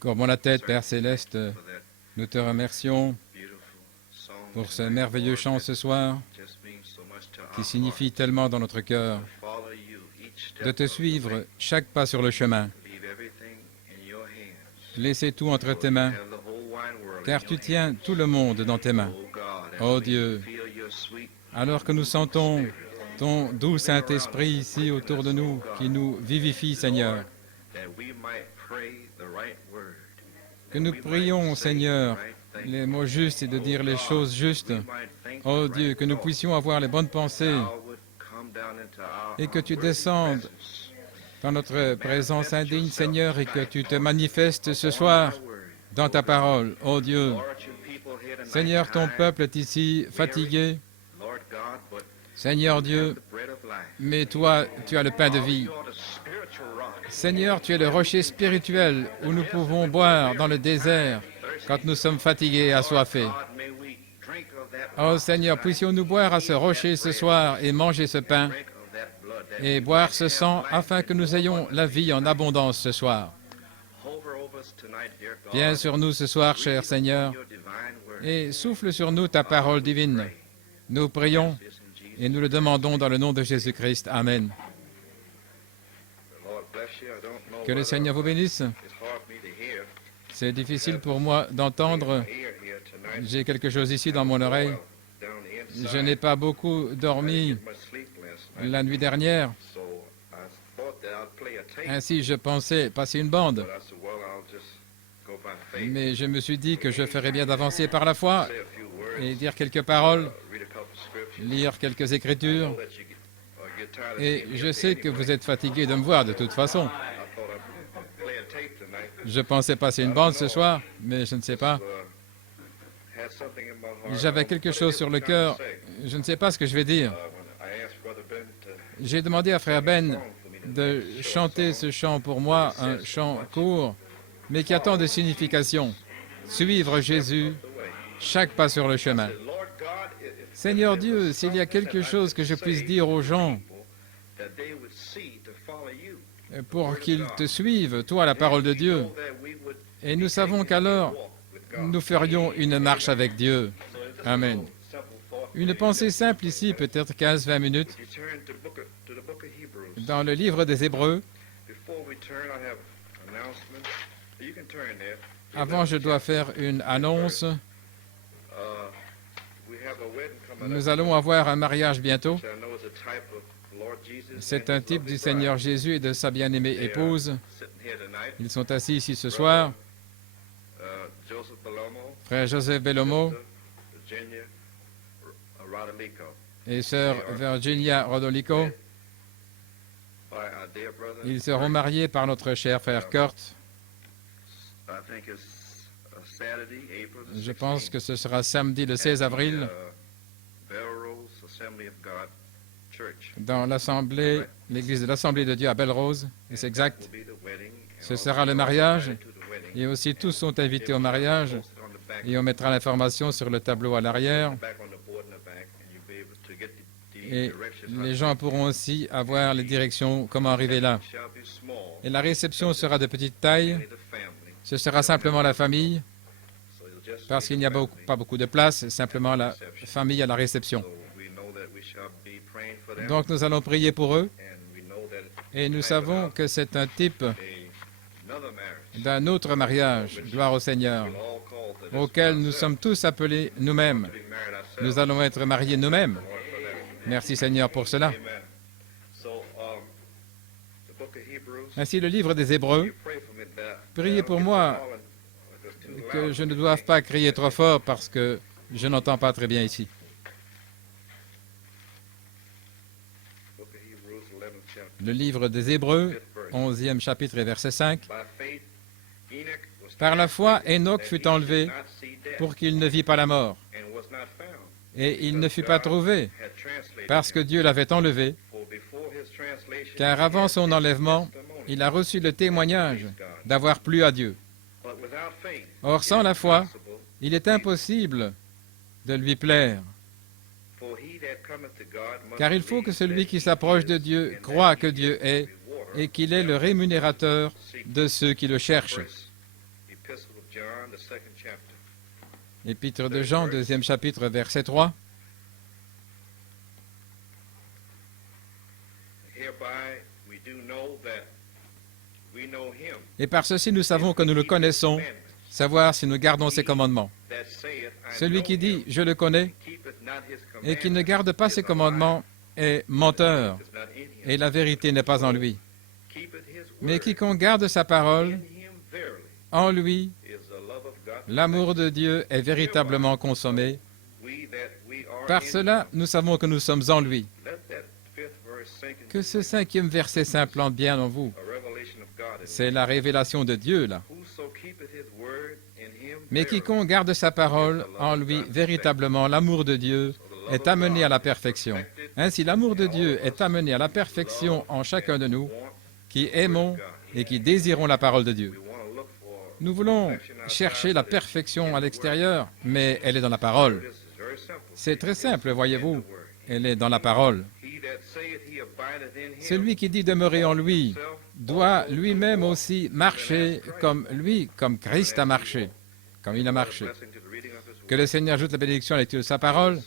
Courbons la tête, Père Céleste. Nous te remercions pour ce merveilleux chant ce soir qui signifie tellement dans notre cœur de te suivre chaque pas sur le chemin. Laissez tout entre tes mains, car tu tiens tout le monde dans tes mains. Ô Dieu, alors que nous sentons ton doux Saint-Esprit ici autour de nous, qui nous vivifie, Seigneur, que nous prions, Seigneur, les mots justes et de dire les choses justes. Ô Dieu, que nous puissions avoir les bonnes pensées et que tu descendes dans notre présence indigne, Seigneur, et que tu te manifestes ce soir dans ta parole. Ô Dieu, Seigneur, ton peuple est ici fatigué. Seigneur Dieu, mais toi, tu as le pain de vie. Seigneur, tu es le rocher spirituel où nous pouvons boire dans le désert quand nous sommes fatigués et assoiffés. Oh Seigneur, puissions-nous boire à ce rocher ce soir et manger ce pain et boire ce sang afin que nous ayons la vie en abondance ce soir. Viens sur nous ce soir, cher Seigneur, et souffle sur nous ta parole divine. Nous prions et nous le demandons dans le nom de Jésus-Christ. Amen. Que le Seigneur vous bénisse. C'est difficile pour moi d'entendre. J'ai quelque chose ici dans mon oreille. Je n'ai pas beaucoup dormi la nuit dernière. Ainsi, je pensais passer une bande. Mais je me suis dit que je ferais bien d'avancer par la foi et dire quelques paroles, lire quelques écritures. Et je sais que vous êtes fatigué de me voir de toute façon. Je pensais passer une bande ce soir, mais je ne sais pas. J'avais quelque chose sur le cœur. Je ne sais pas ce que je vais dire. J'ai demandé à Frère Ben de chanter ce chant pour moi, un chant court, mais qui a tant de signification. Suivre Jésus, chaque pas sur le chemin. Seigneur Dieu, s'il y a quelque chose que je puisse dire aux gens pour qu'ils te suivent, toi, la parole de Dieu, et nous savons qu'alors, nous ferions une marche avec Dieu. Amen. Une pensée simple ici, peut-être 15-20 minutes, dans le livre des Hébreux. Avant, je dois faire une annonce. Nous allons avoir un mariage bientôt. C'est un type du Seigneur Jésus et de sa bien-aimée épouse. Ils sont assis ici ce soir. Frère Joseph Bellomo et sœur Virginia Rodolico. Ils seront mariés par notre cher frère Kurt. Je pense que ce sera samedi le 16 avril dans l'Assemblée, l'église de l'Assemblée de Dieu à Belle-Rose. Et c'est exact. Ce sera le mariage. Et aussi tous sont invités au mariage. Et on mettra l'information sur le tableau à l'arrière. Et les gens pourront aussi avoir les directions, comment arriver là. Et la réception sera de petite taille. Ce sera simplement la famille, parce qu'il n'y a pas beaucoup de place, simplement la famille à la réception. Donc nous allons prier pour eux, et nous savons que c'est un type d'un autre mariage, gloire au Seigneur, auquel nous sommes tous appelés nous-mêmes. Nous allons être mariés nous-mêmes. Merci Seigneur pour cela. Ainsi, le livre des Hébreux, priez pour moi que je ne doive pas crier trop fort parce que je n'entends pas très bien ici. Le livre des Hébreux, 11e chapitre et verset 5. Par la foi, Enoch fut enlevé pour qu'il ne vit pas la mort. Et il ne fut pas trouvé parce que Dieu l'avait enlevé, car avant son enlèvement, il a reçu le témoignage d'avoir plu à Dieu. Or, sans la foi, il est impossible de lui plaire, car il faut que celui qui s'approche de Dieu croie que Dieu est et qu'il est le rémunérateur de ceux qui le cherchent. Épître de Jean, 2e chapitre, verset 3. Et par ceci nous savons que nous le connaissons, savoir si nous gardons ses commandements. Celui qui dit « je le connais » et qui ne garde pas ses commandements est menteur, et la vérité n'est pas en lui. Mais quiconque garde sa parole, en lui, l'amour de Dieu est véritablement consommé. Par cela, nous savons que nous sommes en lui. Que ce 5e verset s'implante bien en vous. C'est la révélation de Dieu, là. Mais quiconque garde sa parole, en lui, véritablement, l'amour de Dieu est amené à la perfection. Ainsi, l'amour de Dieu est amené à la perfection en chacun de nous, qui aimons et qui désirons la parole de Dieu. Nous voulons chercher la perfection à l'extérieur, mais elle est dans la parole. C'est très simple, voyez-vous. Elle est dans la parole. Celui qui dit demeurer en lui doit lui-même aussi marcher comme lui, comme Christ a marché, comme il a marché. Que le Seigneur ajoute la bénédiction à la lecture de sa parole.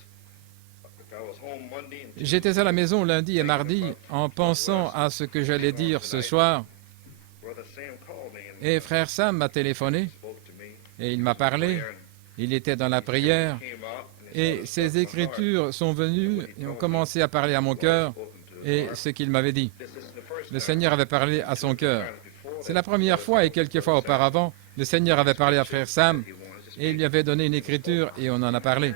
J'étais à la maison lundi et mardi en pensant à ce que j'allais dire ce soir. Et frère Sam m'a téléphoné et il m'a parlé. Il était dans la prière et ses écritures sont venues et ont commencé à parler à mon cœur et ce qu'il m'avait dit. Le Seigneur avait parlé à son cœur. C'est la première fois et quelques fois auparavant, le Seigneur avait parlé à frère Sam et il lui avait donné une écriture et on en a parlé.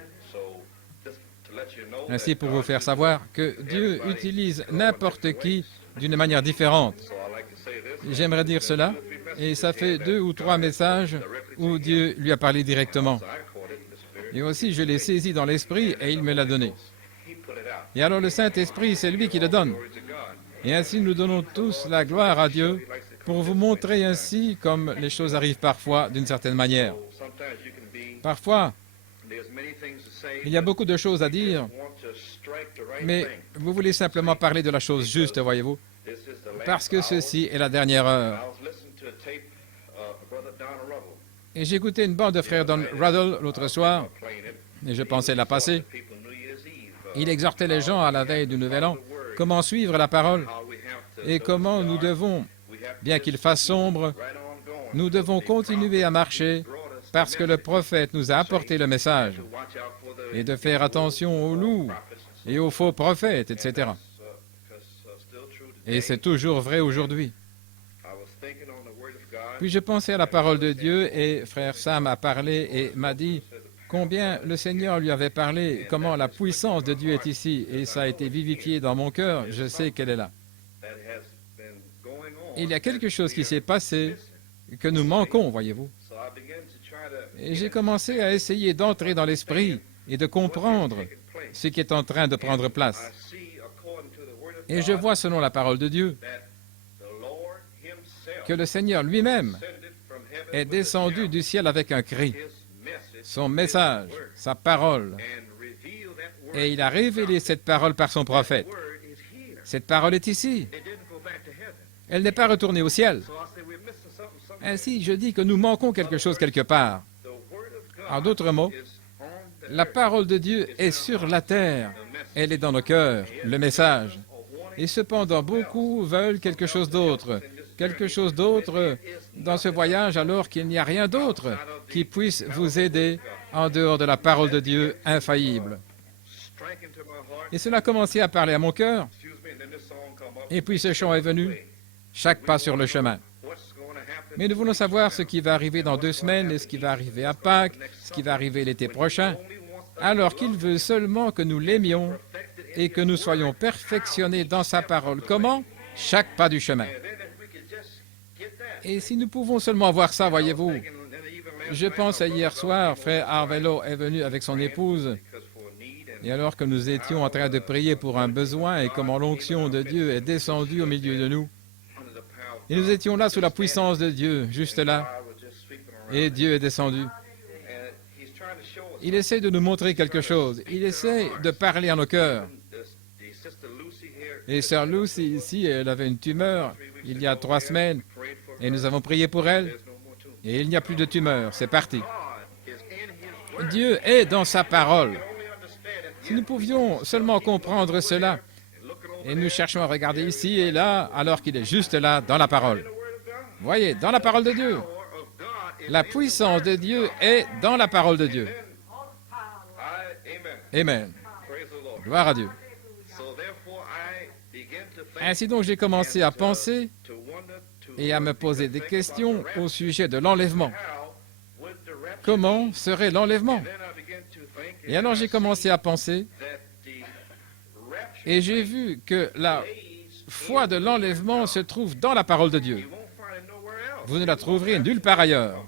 Ainsi, pour vous faire savoir que Dieu utilise n'importe qui d'une manière différente. J'aimerais dire cela, et ça fait 2 ou 3 messages où Dieu lui a parlé directement. Et aussi, je l'ai saisi dans l'esprit et il me l'a donné. Et alors le Saint-Esprit, c'est lui qui le donne. Et ainsi, nous donnons tous la gloire à Dieu pour vous montrer ainsi comme les choses arrivent parfois d'une certaine manière. Parfois, il y a beaucoup de choses à dire, mais vous voulez simplement parler de la chose juste, voyez-vous, parce que ceci est la dernière heure. Et j'ai écouté une bande de frère Don Ruddle l'autre soir, et je pensais la passer. Il exhortait les gens à la veille du Nouvel An, comment suivre la parole, et comment nous devons, bien qu'il fasse sombre, nous devons continuer à marcher, parce que le prophète nous a apporté le message, et de faire attention aux loups et aux faux prophètes, etc. Et c'est toujours vrai aujourd'hui. Puis je pensais à la parole de Dieu et frère Sam a parlé et m'a dit combien le Seigneur lui avait parlé, comment la puissance de Dieu est ici, et ça a été vivifié dans mon cœur, je sais qu'elle est là. Il y a quelque chose qui s'est passé que nous manquons, voyez-vous. Et j'ai commencé à essayer d'entrer dans l'esprit et de comprendre ce qui est en train de prendre place. Et je vois, selon la parole de Dieu, que le Seigneur lui-même est descendu du ciel avec un cri, son message, sa parole, et il a révélé cette parole par son prophète. Cette parole est ici. Elle n'est pas retournée au ciel. Ainsi, je dis que nous manquons quelque chose quelque part. En d'autres mots, la parole de Dieu est sur la terre. Elle est dans nos cœurs, le message. Et cependant, beaucoup veulent quelque chose d'autre dans ce voyage, alors qu'il n'y a rien d'autre qui puisse vous aider en dehors de la parole de Dieu infaillible. Et cela a commencé à parler à mon cœur. Et puis ce chant est venu, chaque pas sur le chemin. Mais nous voulons savoir ce qui va arriver dans 2 semaines, et ce qui va arriver à Pâques, ce qui va arriver l'été prochain, alors qu'il veut seulement que nous l'aimions et que nous soyons perfectionnés dans sa parole. Comment? Chaque pas du chemin. Et si nous pouvons seulement voir ça, voyez-vous, je pense à hier soir, frère Arvelo est venu avec son épouse, et alors que nous étions en train de prier pour un besoin et comment l'onction de Dieu est descendue au milieu de nous, et nous étions là sous la puissance de Dieu, juste là, et Dieu est descendu. Il essaie de nous montrer quelque chose, il essaie de parler à nos cœurs. Et sœur Lucy, ici, elle avait une tumeur il y a 3 semaines, et nous avons prié pour elle. Et il n'y a plus de tumeur, c'est parti. Dieu est dans sa parole. Si nous pouvions seulement comprendre cela, et nous cherchons à regarder ici et là, alors qu'il est juste là, dans la parole. Voyez, dans la parole de Dieu. La puissance de Dieu est dans la parole de Dieu. Amen. Gloire à Dieu. Ainsi donc, j'ai commencé à penser et à me poser des questions au sujet de l'enlèvement. Comment serait l'enlèvement? Et alors j'ai commencé à penser et j'ai vu que la foi de l'enlèvement se trouve dans la parole de Dieu. Vous ne la trouverez nulle part ailleurs.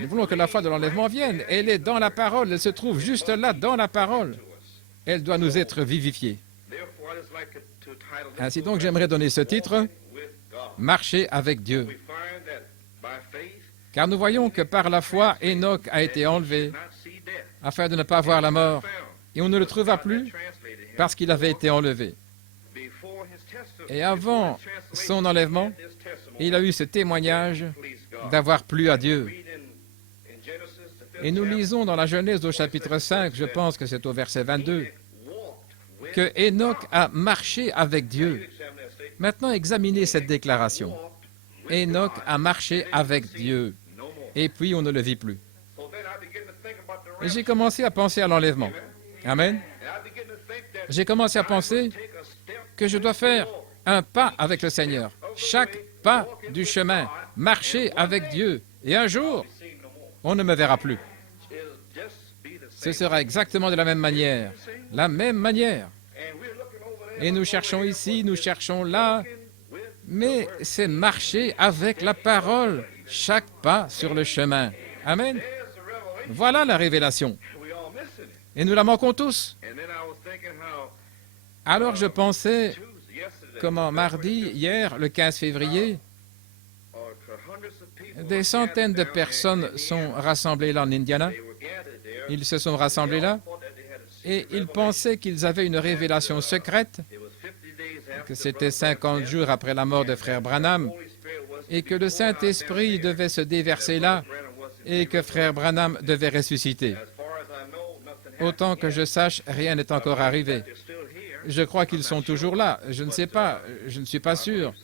Nous voulons que la foi de l'enlèvement vienne. Elle est dans la parole, elle se trouve juste là, dans la parole. Elle doit nous être vivifiée. Ainsi donc, j'aimerais donner ce titre, « Marcher avec Dieu ». Car nous voyons que par la foi, Enoch a été enlevé afin de ne pas voir la mort. Et on ne le trouva plus parce qu'il avait été enlevé. Et avant son enlèvement, il a eu ce témoignage d'avoir plu à Dieu. Et nous lisons dans la Genèse au chapitre 5, je pense que c'est au verset 22, que Enoch a marché avec Dieu. Maintenant, examinez cette déclaration. Enoch a marché avec Dieu. Et puis, on ne le vit plus. Et j'ai commencé à penser à l'enlèvement. Amen. J'ai commencé à penser que je dois faire un pas avec le Seigneur. Chaque pas du chemin, marcher avec Dieu. Et un jour, on ne me verra plus. Ce sera exactement de la même manière. La même manière. Et nous cherchons ici, nous cherchons là, mais c'est marcher avec la parole, chaque pas sur le chemin. Amen. Voilà la révélation. Et nous la manquons tous. Alors je pensais comment mardi, hier, le 15 février, des centaines de personnes sont rassemblées là en Indiana. Ils se sont rassemblés là et ils pensaient qu'ils avaient une révélation secrète, que c'était 50 jours après la mort de frère Branham et que le Saint-Esprit devait se déverser là et que frère Branham devait ressusciter. Autant que je sache, rien n'est encore arrivé. Je crois qu'ils sont toujours là. Je ne sais pas, je ne suis pas sûr.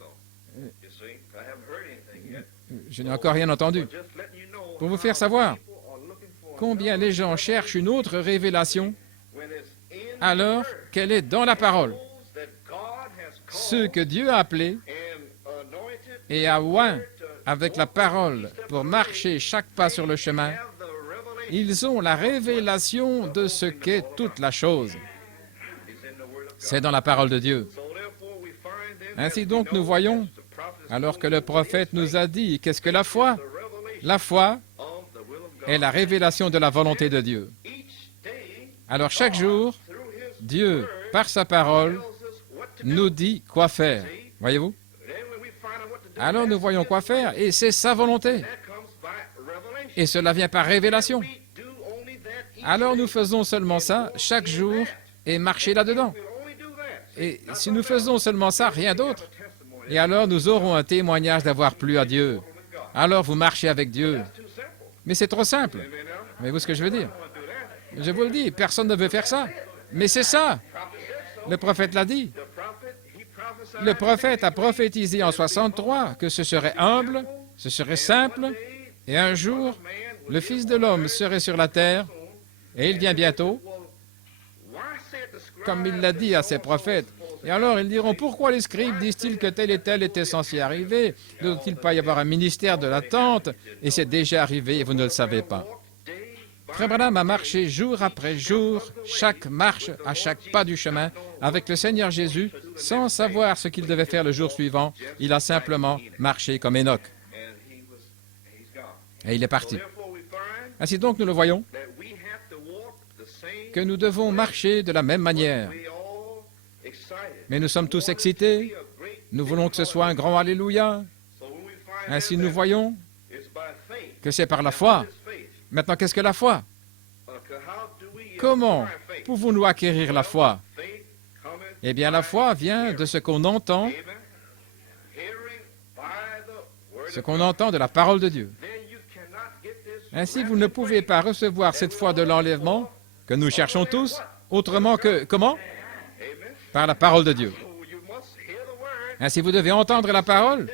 Je n'ai encore rien entendu. Pour vous faire savoir combien les gens cherchent une autre révélation alors qu'elle est dans la parole. Ceux que Dieu a appelés et a oint avec la parole pour marcher chaque pas sur le chemin, ils ont la révélation de ce qu'est toute la chose. C'est dans la parole de Dieu. Ainsi donc, nous voyons, alors que le prophète nous a dit, qu'est-ce que la foi? La foi est la révélation de la volonté de Dieu. Alors chaque jour, Dieu, par sa parole, nous dit quoi faire. Voyez-vous? Alors nous voyons quoi faire, et c'est sa volonté. Et cela vient par révélation. Alors nous faisons seulement ça chaque jour et marcher là-dedans. Et si nous faisons seulement ça, rien d'autre, et alors nous aurons un témoignage d'avoir plu à Dieu. Alors vous marchez avec Dieu. Mais c'est trop simple. Voyez-vous ce que je veux dire? Je vous le dis, personne ne veut faire ça. Mais c'est ça. Le prophète l'a dit. Le prophète a prophétisé en 63 que ce serait humble, ce serait simple, et un jour, le Fils de l'homme serait sur la terre, et il vient bientôt, comme il l'a dit à ses prophètes. Et alors, ils diront, pourquoi les scribes disent-ils que tel et tel était censé arriver? Ne doit-il pas y avoir un ministère de l'attente? Et c'est déjà arrivé, et vous ne le savez pas. Frère Branham a marché jour après jour, chaque marche, à chaque pas du chemin, avec le Seigneur Jésus, sans savoir ce qu'il devait faire le jour suivant. Il a simplement marché comme Enoch. Et il est parti. Ainsi donc, nous le voyons, que nous devons marcher de la même manière. Mais nous sommes tous excités. Nous voulons que ce soit un grand Alléluia. Ainsi, nous voyons que c'est par la foi. Maintenant, qu'est-ce que la foi? Comment pouvons-nous acquérir la foi? Eh bien, la foi vient de ce qu'on entend, ce qu'on entend de la parole de Dieu. Ainsi, vous ne pouvez pas recevoir cette foi de l'enlèvement que nous cherchons tous, autrement que, comment? Par la parole de Dieu. Ainsi, vous devez entendre la parole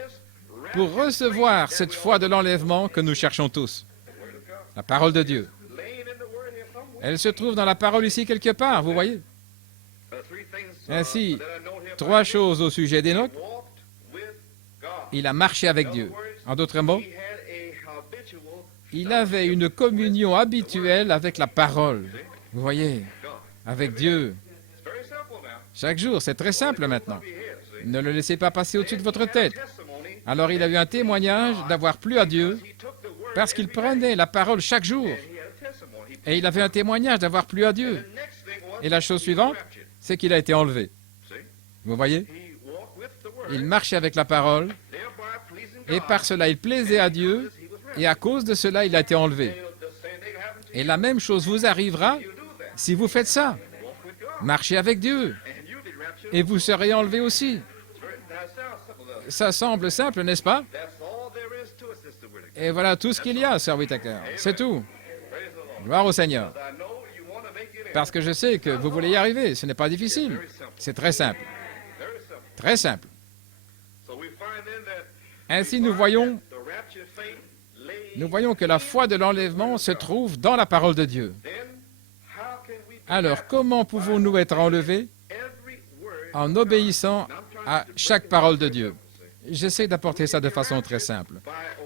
pour recevoir cette foi de l'enlèvement que nous cherchons tous. La parole de Dieu. Elle se trouve dans la parole ici quelque part, vous voyez. Ainsi, 3 choses au sujet d'Enoch. Il a marché avec Dieu. En d'autres mots, il avait une communion habituelle avec la parole. Vous voyez, avec Dieu. Chaque jour, c'est très simple maintenant. Ne le laissez pas passer au-dessus de votre tête. Alors il a eu un témoignage d'avoir plu à Dieu parce qu'il prenait la parole chaque jour. Et il avait un témoignage d'avoir plu à Dieu. Et la chose suivante, c'est qu'il a été enlevé. Vous voyez? Il marchait avec la parole, et par cela il plaisait à Dieu, et à cause de cela il a été enlevé. Et la même chose vous arrivera si vous faites ça. Marchez avec Dieu, et vous serez enlevé aussi. Ça semble simple, n'est-ce pas? Et voilà tout ce qu'il y a, Sir Whittaker. C'est tout. Gloire au Seigneur. Parce que je sais que vous voulez y arriver. Ce n'est pas difficile. C'est très simple. Très simple. Ainsi, nous voyons que la foi de l'enlèvement se trouve dans la parole de Dieu. Alors, comment pouvons-nous être enlevés? En obéissant à chaque parole de Dieu. J'essaie d'apporter ça de façon très simple.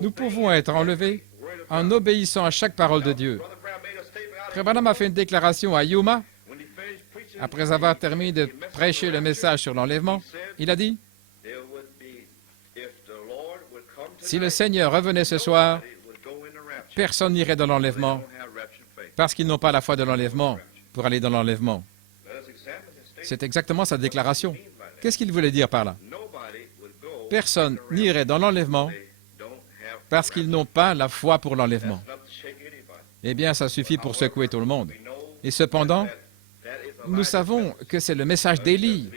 Nous pouvons être enlevés en obéissant à chaque parole de Dieu. Frère Branham a fait une déclaration à Yuma, après avoir terminé de prêcher le message sur l'enlèvement. Il a dit, « Si le Seigneur revenait ce soir, personne n'irait dans l'enlèvement, parce qu'ils n'ont pas la foi de l'enlèvement pour aller dans l'enlèvement. » C'est exactement sa déclaration. Qu'est-ce qu'il voulait dire par là? Personne n'irait dans l'enlèvement parce qu'ils n'ont pas la foi pour l'enlèvement. Eh bien, ça suffit pour secouer tout le monde. Et cependant, nous savons que c'est le message d'Élie,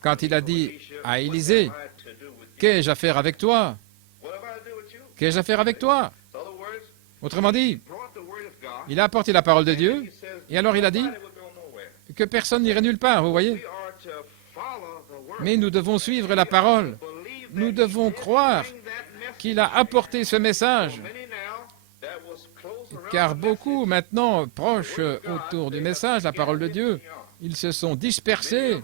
quand il a dit à Élisée, « Qu'ai-je à faire avec toi? Qu'ai-je à faire avec toi? » Autrement dit, il a apporté la parole de Dieu, et alors il a dit que personne n'irait nulle part, vous voyez. Mais nous devons suivre la parole. Nous devons croire qu'il a apporté ce message. Car beaucoup, maintenant, proches autour du message, la parole de Dieu, ils se sont dispersés,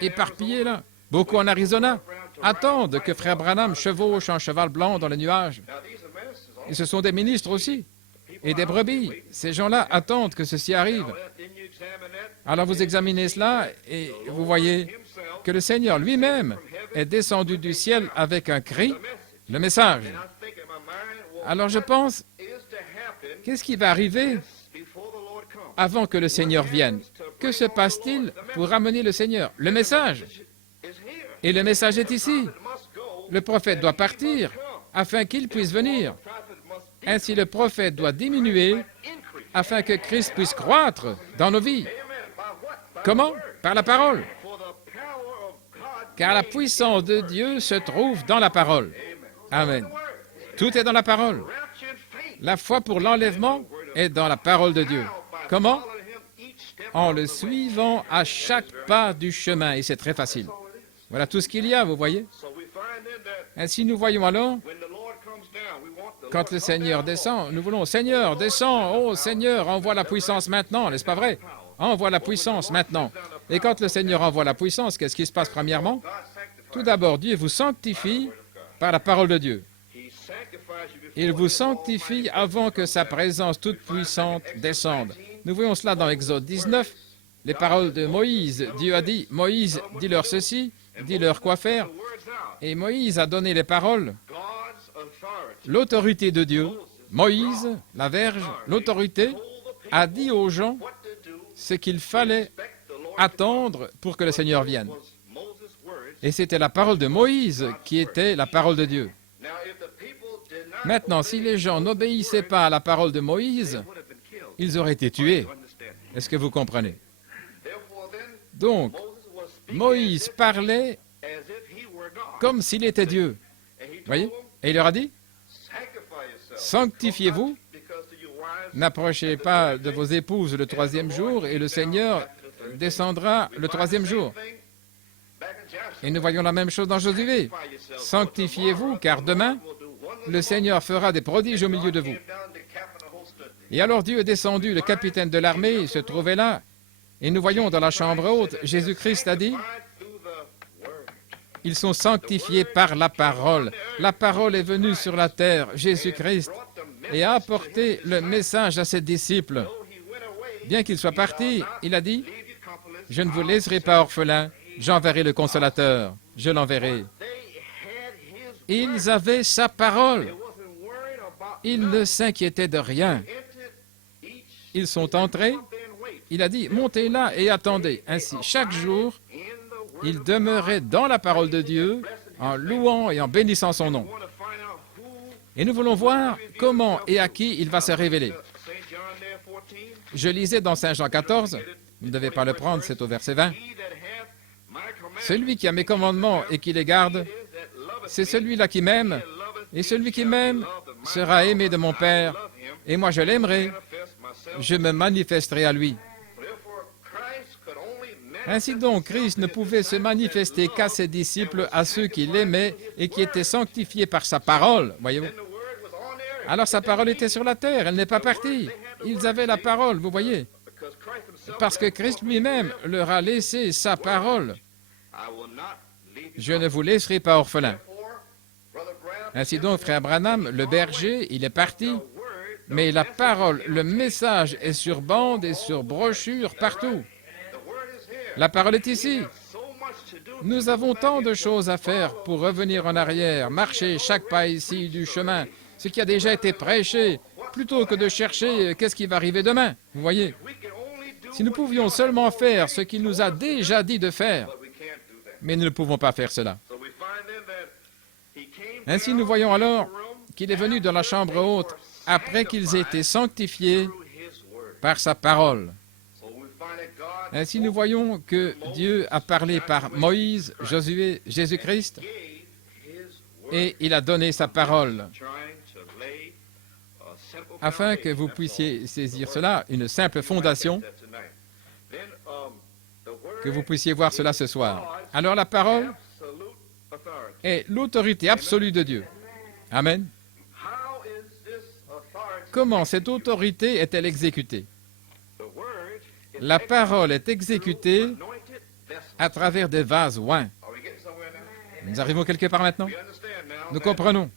éparpillés là. Beaucoup en Arizona attendent que Frère Branham chevauche un cheval blanc dans les nuages. Et ce sont des ministres aussi, et des brebis. Ces gens-là attendent que ceci arrive. Alors vous examinez cela, et vous voyez que le Seigneur lui-même est descendu du ciel avec un cri, le message. Alors je pense, qu'est-ce qui va arriver avant que le Seigneur vienne? Que se passe-t-il pour ramener le Seigneur? Le message. Et le message est ici. Le prophète doit partir afin qu'il puisse venir. Ainsi, le prophète doit diminuer afin que Christ puisse croître dans nos vies. Comment? Par la parole. Car la puissance de Dieu se trouve dans la parole. Amen. Tout est dans la parole. La foi pour l'enlèvement est dans la parole de Dieu. Comment? En le suivant à chaque pas du chemin, et c'est très facile. Voilà tout ce qu'il y a, vous voyez. Ainsi, nous voyons alors, quand le Seigneur descend, nous voulons, Seigneur, descends, oh Seigneur, envoie la puissance maintenant, n'est-ce pas vrai? Envoie la puissance maintenant. Et quand le Seigneur envoie la puissance, qu'est-ce qui se passe premièrement? Tout d'abord, Dieu vous sanctifie par la parole de Dieu. Il vous sanctifie avant que sa présence toute puissante descende. Nous voyons cela dans Exode 19, les paroles de Moïse. Dieu a dit, Moïse, dis-leur ceci, dis-leur quoi faire. Et Moïse a donné les paroles. L'autorité de Dieu, Moïse, la Vierge, l'autorité, a dit aux gens ce qu'il fallait attendre pour que le Seigneur vienne. Et c'était la parole de Moïse qui était la parole de Dieu. Maintenant, si les gens n'obéissaient pas à la parole de Moïse, ils auraient été tués. Est-ce que vous comprenez? Donc, Moïse parlait comme s'il était Dieu. Voyez? Et il leur a dit, sanctifiez-vous, n'approchez pas de vos épouses le troisième jour, et le Seigneur descendra le troisième jour. Et nous voyons la même chose dans Josué. Sanctifiez-vous, car demain, le Seigneur fera des prodiges au milieu de vous. Et alors Dieu est descendu, le capitaine de l'armée se trouvait là, et nous voyons dans la chambre haute, Jésus-Christ a dit, ils sont sanctifiés par la parole. La parole est venue sur la terre, Jésus-Christ, et a apporté le message à ses disciples. Bien qu'il soit parti, il a dit, je ne vous laisserai pas orphelins, j'enverrai le Consolateur, je l'enverrai. Ils avaient sa parole. Ils ne s'inquiétaient de rien. Ils sont entrés. Il a dit, montez là et attendez. Ainsi, chaque jour, ils demeuraient dans la parole de Dieu en louant et en bénissant son nom. Et nous voulons voir comment et à qui il va se révéler. Je lisais dans Saint Jean 14, vous ne devez pas le prendre, c'est au verset 20. Celui qui a mes commandements et qui les garde, c'est celui-là qui m'aime, et celui qui m'aime sera aimé de mon Père, et moi je l'aimerai, je me manifesterai à lui. Ainsi donc, Christ ne pouvait se manifester qu'à ses disciples, à ceux qui l'aimaient et qui étaient sanctifiés par sa parole, voyez-vous. Alors sa parole était sur la terre, elle n'est pas partie. Ils avaient la parole, vous voyez. Parce que Christ lui-même leur a laissé sa parole. Je ne vous laisserai pas orphelins. Ainsi donc, frère Branham, le berger, il est parti, mais la parole, le message est sur bande et sur brochure partout. La parole est ici. Nous avons tant de choses à faire pour revenir en arrière, marcher chaque pas ici du chemin, ce qui a déjà été prêché, plutôt que de chercher qu'est-ce qui va arriver demain. Vous voyez, si nous pouvions seulement faire ce qu'il nous a déjà dit de faire, mais nous ne pouvons pas faire cela. Ainsi, nous voyons alors qu'il est venu dans la chambre haute après qu'ils aient été sanctifiés par sa parole. Ainsi, nous voyons que Dieu a parlé par Moïse, Josué, Jésus-Christ, et il a donné sa parole. Afin que vous puissiez saisir cela, une simple fondation, que vous puissiez voir cela ce soir. Alors la parole est l'autorité absolue de Dieu. Amen. Comment cette autorité est-elle exécutée? La parole est exécutée à travers des vases oints. Nous arrivons quelque part maintenant? Nous comprenons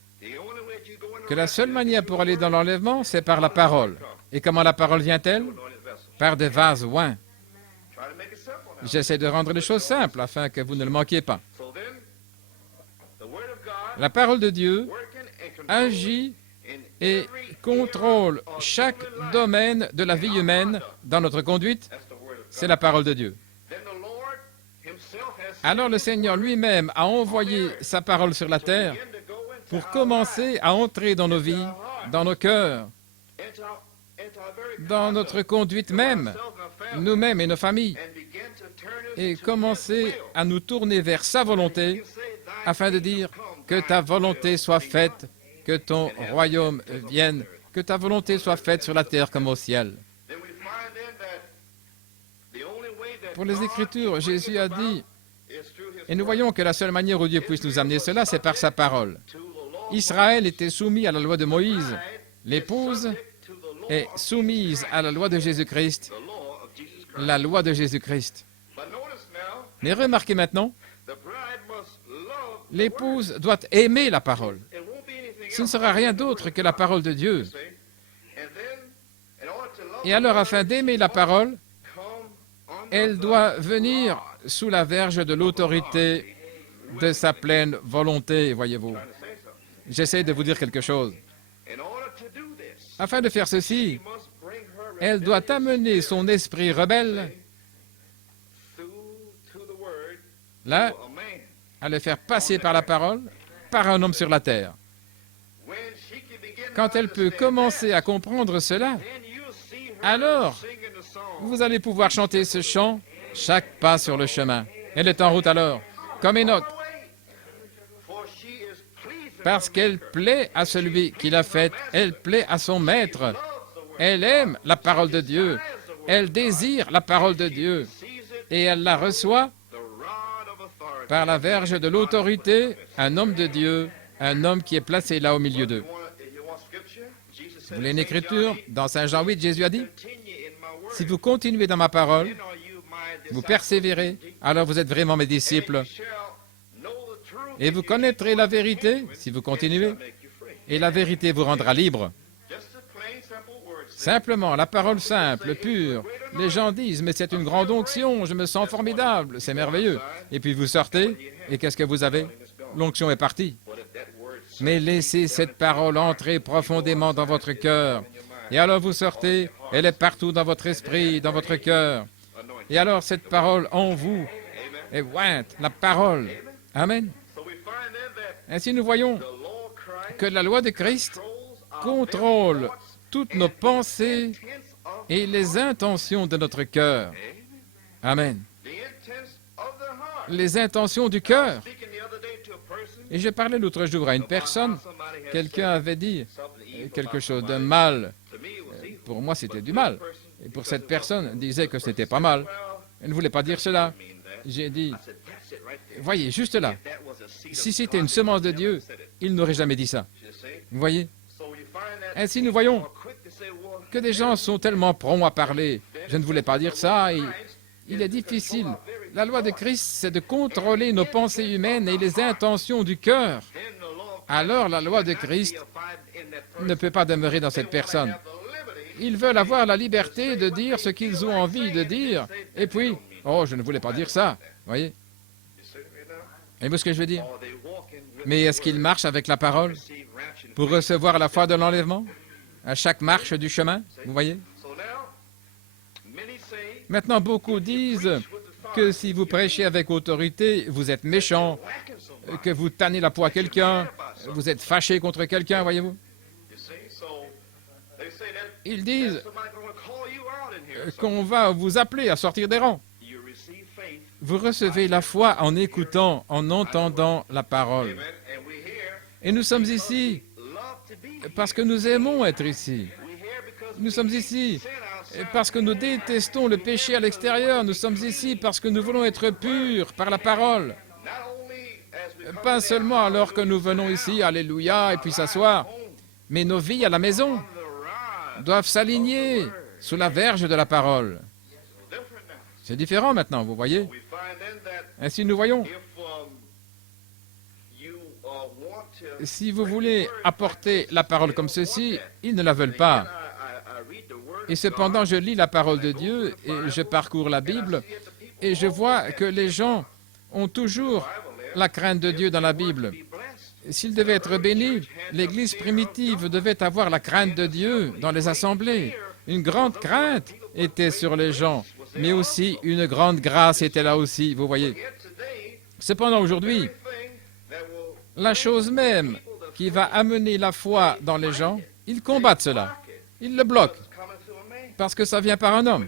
que la seule manière pour aller dans l'enlèvement, c'est par la parole. Et comment la parole vient-elle? Par des vases oints. J'essaie de rendre les choses simples afin que vous ne le manquiez pas. La parole de Dieu agit et contrôle chaque domaine de la vie humaine dans notre conduite. C'est la parole de Dieu. Alors le Seigneur lui-même a envoyé sa parole sur la terre pour commencer à entrer dans nos vies, dans nos cœurs, dans notre conduite même, nous-mêmes et nos familles, et commencer à nous tourner vers sa volonté afin de dire que ta volonté soit faite, que ton royaume vienne, que ta volonté soit faite sur la terre comme au ciel. Pour les Écritures, Jésus a dit, et nous voyons que la seule manière où Dieu puisse nous amener cela, c'est par sa parole. Israël était soumis à la loi de Moïse. L'épouse est soumise à la loi de Jésus-Christ, la loi de Jésus-Christ. Mais remarquez maintenant, l'épouse doit aimer la parole. Ce ne sera rien d'autre que la parole de Dieu. Et alors, afin d'aimer la parole, elle doit venir sous la verge de l'autorité de sa pleine volonté, voyez-vous. J'essaie de vous dire quelque chose. Afin de faire ceci, elle doit amener son esprit rebelle là, à le faire passer par la parole, par un homme sur la terre. Quand elle peut commencer à comprendre cela, alors vous allez pouvoir chanter ce chant, chaque pas sur le chemin. Elle est en route alors, comme Enoch. parce qu'elle plaît à celui qui l'a faite, elle plaît à son maître. Elle aime la parole de Dieu, elle désire la parole de Dieu, et elle la reçoit par la verge de l'autorité, un homme de Dieu, un homme qui est placé là au milieu d'eux. Vous voulez une écriture? Dans Saint Jean 8, Jésus a dit, « Si vous continuez dans ma parole, vous persévérez, alors vous êtes vraiment mes disciples. Et vous connaîtrez la vérité, si vous continuez, et la vérité vous rendra libre. » Simplement, la parole simple, pure. Les gens disent, mais c'est une grande onction, je me sens formidable, c'est merveilleux. Et puis vous sortez, et qu'est-ce que vous avez? L'onction est partie. Mais laissez cette parole entrer profondément dans votre cœur. Et alors vous sortez, elle est partout dans votre esprit, dans votre cœur. Et alors cette parole en vous est ointe, la parole. Amen. Ainsi nous voyons que la loi de Christ contrôle toutes nos pensées et les intentions de notre cœur. Amen. Les intentions du cœur. Et je parlais l'autre jour à une personne, quelqu'un avait dit quelque chose de mal. Pour moi, c'était du mal. Et pour cette personne, disait que c'était pas mal. Elle ne voulait pas dire cela. J'ai dit, voyez, juste là, si c'était une semence de Dieu, il n'aurait jamais dit ça. Vous voyez? Ainsi, nous voyons que des gens sont tellement prompts à parler. Je ne voulais pas dire ça. Il est difficile. La loi de Christ, c'est de contrôler nos pensées humaines et les intentions du cœur. Alors, la loi de Christ ne peut pas demeurer dans cette personne. Ils veulent avoir la liberté de dire ce qu'ils ont envie de dire. Et puis, oh, je ne voulais pas dire ça. Voyez? Voyez-vous ce que je veux dire? Mais est-ce qu'ils marchent avec la parole pour recevoir la foi de l'enlèvement à chaque marche du chemin? Vous voyez? Maintenant, beaucoup disent que si vous prêchez avec autorité, vous êtes méchant, que vous tannez la peau à quelqu'un, vous êtes fâché contre quelqu'un, voyez-vous? Ils disent qu'on va vous appeler à sortir des rangs. Vous recevez la foi en écoutant, en entendant la parole. Et nous sommes ici parce que nous aimons être ici. Nous sommes ici parce que nous détestons le péché à l'extérieur. Nous sommes ici parce que nous voulons être purs par la parole. Pas seulement alors que nous venons ici, alléluia, et puis s'asseoir, mais nos vies à la maison doivent s'aligner sous la verge de la parole. C'est différent maintenant, vous voyez? Ainsi nous voyons. Si vous voulez apporter la parole comme ceci, ils ne la veulent pas. Et cependant, je lis la parole de Dieu et je parcours la Bible et je vois que les gens ont toujours la crainte de Dieu dans la Bible. S'ils devaient être bénis, l'Église primitive devait avoir la crainte de Dieu dans les assemblées. Une grande crainte était sur les gens, mais aussi une grande grâce était là aussi, vous voyez. Cependant, aujourd'hui, la chose même qui va amener la foi dans les gens, ils combattent cela. Ils le bloquent, parce que ça vient par un homme.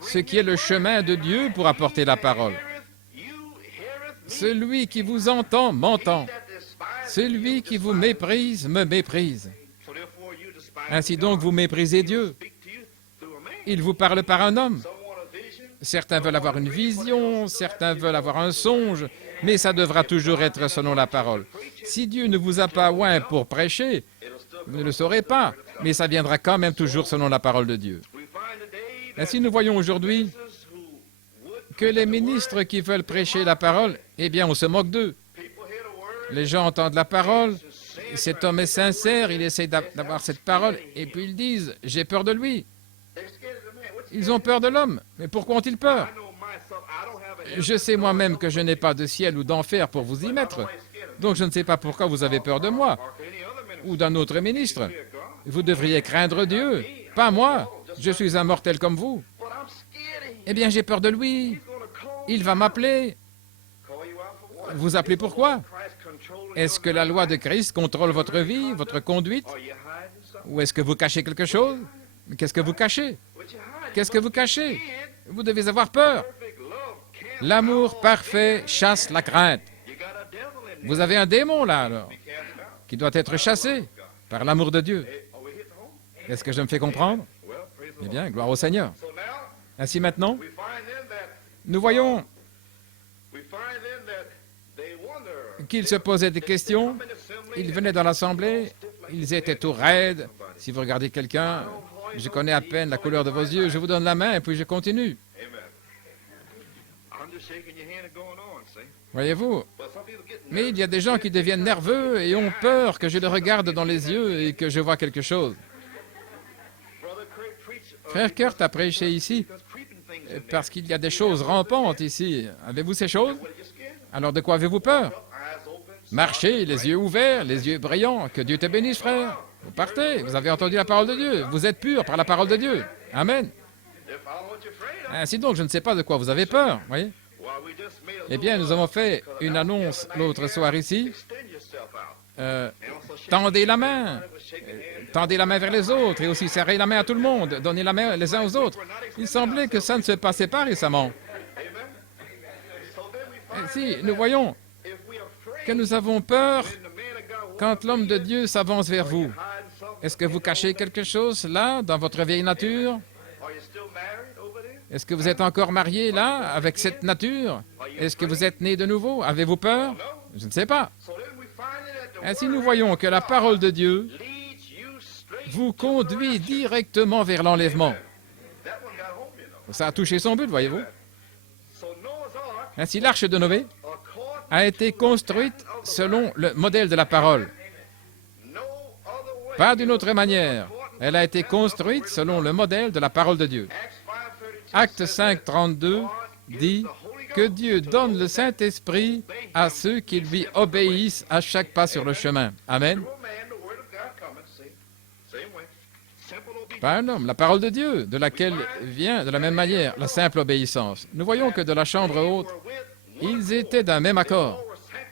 Ce qui est le chemin de Dieu pour apporter la parole. Celui qui vous entend, m'entend. Celui qui vous méprise, me méprise. Ainsi donc, vous méprisez Dieu. Il vous parle par un homme. Certains veulent avoir une vision, certains veulent avoir un songe, mais ça devra toujours être selon la parole. Si Dieu ne vous a pas oint pour prêcher, vous ne le saurez pas, mais ça viendra quand même toujours selon la parole de Dieu. Ainsi, nous voyons aujourd'hui que les ministres qui veulent prêcher la parole, eh bien, on se moque d'eux. Les gens entendent la parole, cet homme est sincère, il essaie d'avoir cette parole, et puis ils disent, j'ai peur de lui. Ils ont peur de l'homme, mais pourquoi ont-ils peur? Je sais moi-même que je n'ai pas de ciel ou d'enfer pour vous y mettre, donc je ne sais pas pourquoi vous avez peur de moi, ou d'un autre ministre. Vous devriez craindre Dieu, pas moi, je suis un mortel comme vous. Eh bien, j'ai peur de lui, il va m'appeler. Vous appelez pourquoi? Est-ce que la loi de Christ contrôle votre vie, votre conduite? Ou est-ce que vous cachez quelque chose? Qu'est-ce que vous cachez? Qu'est-ce que vous cachez? Vous devez avoir peur. L'amour parfait chasse la crainte. Vous avez un démon là, alors, qui doit être chassé par l'amour de Dieu. Est-ce que je me fais comprendre? Eh bien, gloire au Seigneur. Ainsi maintenant, nous voyons qu'ils se posaient des questions, ils venaient dans l'assemblée, ils étaient tout raides. Si vous regardez quelqu'un, je connais à peine la couleur de vos yeux, je vous donne la main et puis je continue. Voyez-vous? Mais il y a des gens qui deviennent nerveux et ont peur que je les regarde dans les yeux et que je vois quelque chose. Frère Kurt a prêché ici parce qu'il y a des choses rampantes ici. Avez-vous ces choses? Alors de quoi avez-vous peur? Marchez, les yeux ouverts, les yeux brillants. Que Dieu te bénisse, frère. Vous partez, vous avez entendu la parole de Dieu. Vous êtes pur par la parole de Dieu. Amen. Ainsi donc, je ne sais pas de quoi vous avez peur, voyez? Eh bien, nous avons fait une annonce l'autre soir ici. Tendez la main vers les autres et aussi serrez la main à tout le monde, donnez la main les uns aux autres. Il semblait que ça ne se passait pas récemment. Si, nous voyons que nous avons peur quand l'homme de Dieu s'avance vers vous. Est-ce que vous cachez quelque chose là, dans votre vieille nature? Est-ce que vous êtes encore marié là, avec cette nature? Est-ce que vous êtes né de nouveau? Avez-vous peur? Je ne sais pas. Ainsi, nous voyons que la parole de Dieu vous conduit directement vers l'enlèvement. Ça a touché son but, voyez-vous. Ainsi, l'arche de Noé a été construite selon le modèle de la parole. Pas d'une autre manière. Elle a été construite selon le modèle de la parole de Dieu. Acte 5, 32 dit que Dieu donne le Saint-Esprit à ceux qui lui obéissent à chaque pas sur le chemin. Amen. Pas un homme, la parole de Dieu, de laquelle vient de la même manière la simple obéissance. Nous voyons que de la chambre haute, ils étaient d'un même accord.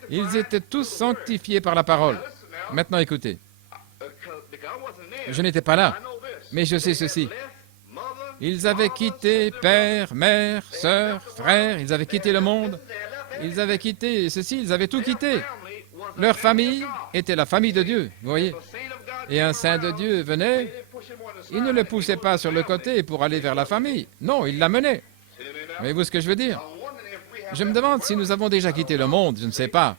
Ils étaient tous sanctifiés par la parole. Maintenant, écoutez. Je n'étais pas là, mais je sais ceci. Ils avaient quitté père, mère, sœur, frère, ils avaient quitté le monde, ils avaient quitté ceci, ils avaient tout quitté. Leur famille était la famille de Dieu, vous voyez. Et un saint de Dieu venait, il ne le poussait pas sur le côté pour aller vers la famille. Non, il l'amenait. Voyez-vous ce que je veux dire? Je me demande si nous avons déjà quitté le monde, je ne sais pas.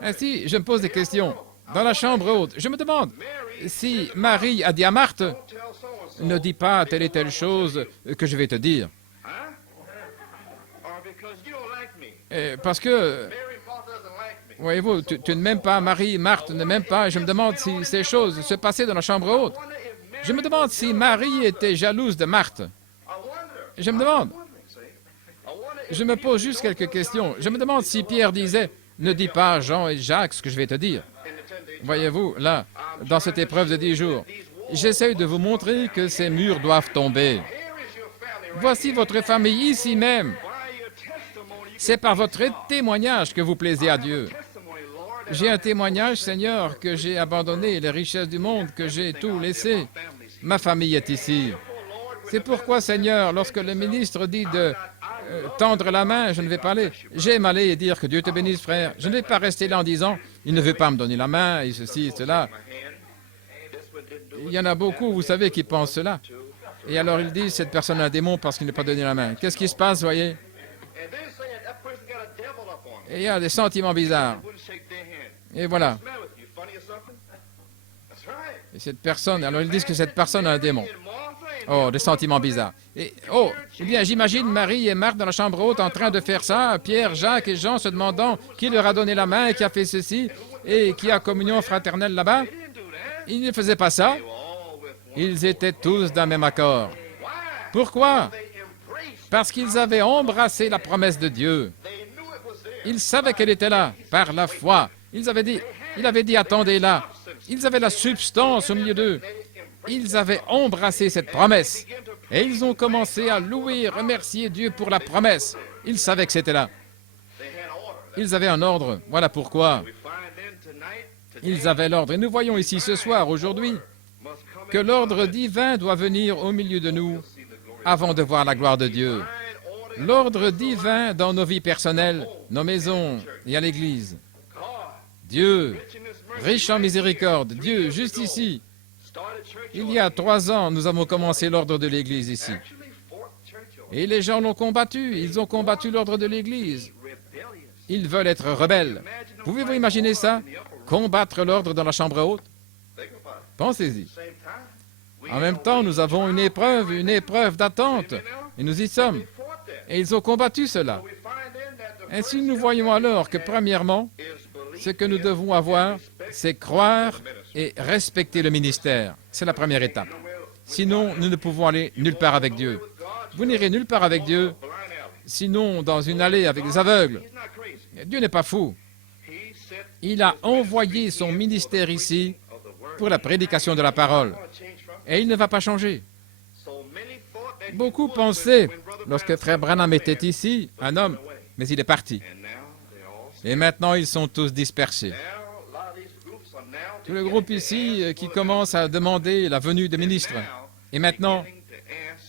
Ainsi, je me pose des questions. Dans la chambre haute, je me demande si Marie a dit à Marthe, ne dis pas telle et telle chose que je vais te dire. Parce que, voyez-vous, tu ne m'aimes pas, Marie, Marthe ne m'aime pas, et je me demande si ces choses se passaient dans la chambre haute. Je me demande si Marie était jalouse de Marthe. Je me demande. Je me pose juste quelques questions. Je me demande si Pierre disait, ne dis pas à Jean et Jacques ce que je vais te dire. Voyez-vous, là, dans cette épreuve de 10 jours, j'essaie de vous montrer que ces murs doivent tomber. Voici votre famille ici même. C'est par votre témoignage que vous plaisez à Dieu. J'ai un témoignage, Seigneur, que j'ai abandonné les richesses du monde, que j'ai tout laissé. Ma famille est ici. C'est pourquoi, Seigneur, lorsque le ministre dit de tendre la main, je ne vais pas aller. J'aime aller et dire que Dieu te bénisse, frère. Je ne vais pas rester là en disant, il ne veut pas me donner la main, et ceci, et cela. Il y en a beaucoup, vous savez, qui pensent cela. Et alors ils disent, cette personne a un démon parce qu'il n'a pas donné la main. Qu'est-ce qui se passe, voyez? Et il y a des sentiments bizarres. Et voilà. Et cette personne, alors ils disent que cette personne a un démon. Oh, des sentiments bizarres. Et, oh, eh bien, j'imagine Marie et Marthe dans la chambre haute en train de faire ça, Pierre, Jacques et Jean se demandant qui leur a donné la main, qui a fait ceci, et qui a communion fraternelle là-bas. Ils ne faisaient pas ça. Ils étaient tous d'un même accord. Pourquoi? Parce qu'ils avaient embrassé la promesse de Dieu. Ils savaient qu'elle était là, par la foi. Il avait dit, attendez-la. Ils avaient la substance au milieu d'eux. Ils avaient embrassé cette promesse. Et ils ont commencé à louer et remercier Dieu pour la promesse. Ils savaient que c'était là. Ils avaient un ordre. Voilà pourquoi. Ils avaient l'ordre. Et nous voyons ici ce soir, aujourd'hui, que l'ordre divin doit venir au milieu de nous avant de voir la gloire de Dieu. L'ordre divin dans nos vies personnelles, nos maisons et à l'Église. Dieu, riche en miséricorde, Dieu, juste ici. Il y a 3 ans, nous avons commencé l'ordre de l'Église ici. Et les gens l'ont combattu, ils ont combattu l'ordre de l'Église. Ils veulent être rebelles. Pouvez-vous imaginer ça? Combattre l'ordre dans la chambre haute? Pensez-y. En même temps, nous avons une épreuve d'attente, et nous y sommes. Et ils ont combattu cela. Ainsi, nous voyons alors que, premièrement, ce que nous devons avoir, c'est croire et respecter le ministère. C'est la première étape. Sinon, nous ne pouvons aller nulle part avec Dieu. Vous n'irez nulle part avec Dieu, sinon dans une allée avec des aveugles. Dieu n'est pas fou. Il a envoyé son ministère ici pour la prédication de la parole. Et il ne va pas changer. Beaucoup pensaient, lorsque Frère Branham était ici, un homme, mais il est parti. Et maintenant, ils sont tous dispersés. Tout le groupe ici qui commence à demander la venue des ministres. Et maintenant,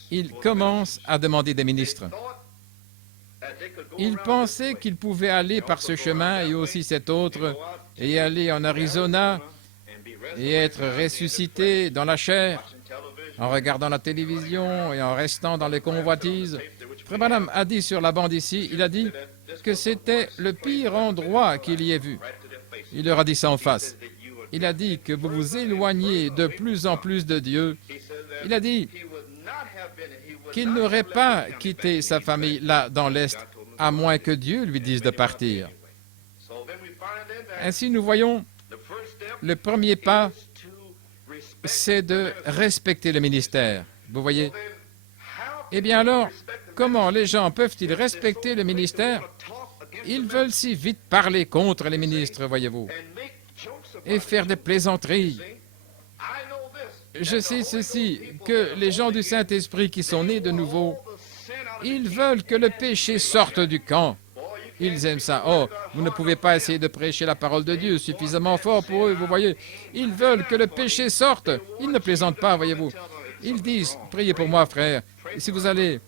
ils commencent à demander des ministres. Ils pensaient qu'ils pouvaient aller par ce chemin et aussi cet autre, et aller en Arizona et être ressuscités dans la chair, en regardant la télévision et en restant dans les convoitises. Frère Branham a dit sur la bande ici, il a dit que c'était le pire endroit qu'il y ait vu. Il leur a dit ça en face. Il a dit que vous vous éloignez de plus en plus de Dieu. Il a dit qu'il n'aurait pas quitté sa famille là dans l'Est, à moins que Dieu lui dise de partir. Ainsi, nous voyons, le premier pas, c'est de respecter le ministère. Vous voyez? Eh bien alors, comment les gens peuvent-ils respecter le ministère? Ils veulent si vite parler contre les ministres, voyez-vous, et faire des plaisanteries. Je sais ceci, que les gens du Saint-Esprit qui sont nés de nouveau, ils veulent que le péché sorte du camp. Ils aiment ça. Oh, vous ne pouvez pas essayer de prêcher la parole de Dieu suffisamment fort pour eux, vous voyez. Ils veulent que le péché sorte. Ils ne plaisantent pas, voyez-vous. Ils disent, priez pour moi, frère. Si vous allez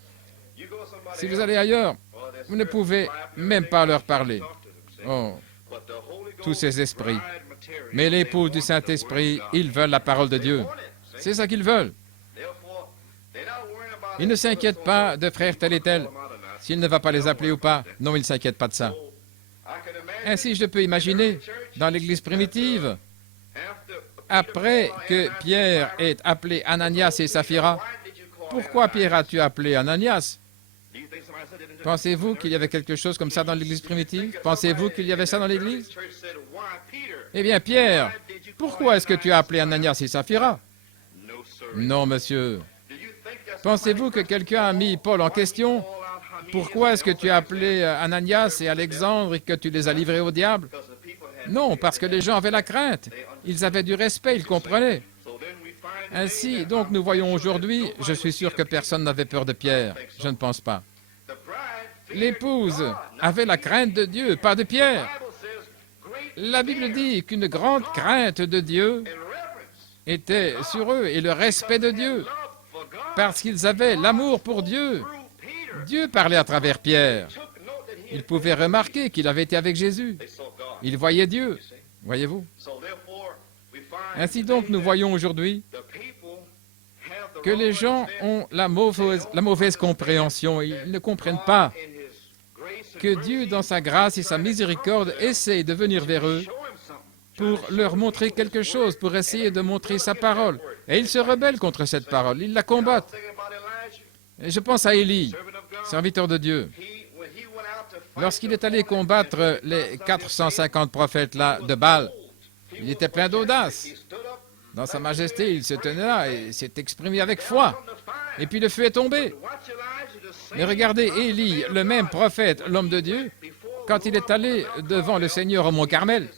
ailleurs, vous ne pouvez même pas leur parler. Oh, tous ces esprits. Mais l'épouse du Saint-Esprit, ils veulent la parole de Dieu. C'est ça qu'ils veulent. Ils ne s'inquiètent pas de frère tel et tel, s'il ne va pas les appeler ou pas. Non, ils ne s'inquiètent pas de ça. Ainsi, je peux imaginer, dans l'Église primitive, après que Pierre ait appelé Ananias et Saphira, pourquoi Pierre as-tu appelé Ananias? Pensez-vous qu'il y avait quelque chose comme ça dans l'Église primitive? Pensez-vous qu'il y avait ça dans l'Église? Eh bien, Pierre, pourquoi est-ce que tu as appelé Ananias et Saphira? Non, monsieur. Pensez-vous que quelqu'un a mis Paul en question? Pourquoi est-ce que tu as appelé Ananias et Alexandre et que tu les as livrés au diable? Non, parce que les gens avaient la crainte. Ils avaient du respect, ils comprenaient. Ainsi, donc, nous voyons aujourd'hui, je suis sûr que personne n'avait peur de Pierre. Je ne pense pas. L'épouse avait la crainte de Dieu, pas de Pierre. La Bible dit qu'une grande crainte de Dieu était sur eux et le respect de Dieu, parce qu'ils avaient l'amour pour Dieu. Dieu parlait à travers Pierre. Il pouvait remarquer qu'il avait été avec Jésus. Il voyait Dieu, voyez-vous. Ainsi donc, nous voyons aujourd'hui que les gens ont la mauvaise compréhension. Ils ne comprennent pas que Dieu, dans sa grâce et sa miséricorde, essaie de venir vers eux pour leur montrer quelque chose, pour essayer de montrer sa parole. Et ils se rebellent contre cette parole, ils la combattent. Et je pense à Élie, serviteur de Dieu. Lorsqu'il est allé combattre les 450 prophètes-là de Baal, il était plein d'audace. Dans sa majesté, il se tenait là et s'est exprimé avec foi. Et puis le feu est tombé. Mais regardez, Élie, le même prophète, l'homme de Dieu, quand il est allé devant le Seigneur au mont Carmel,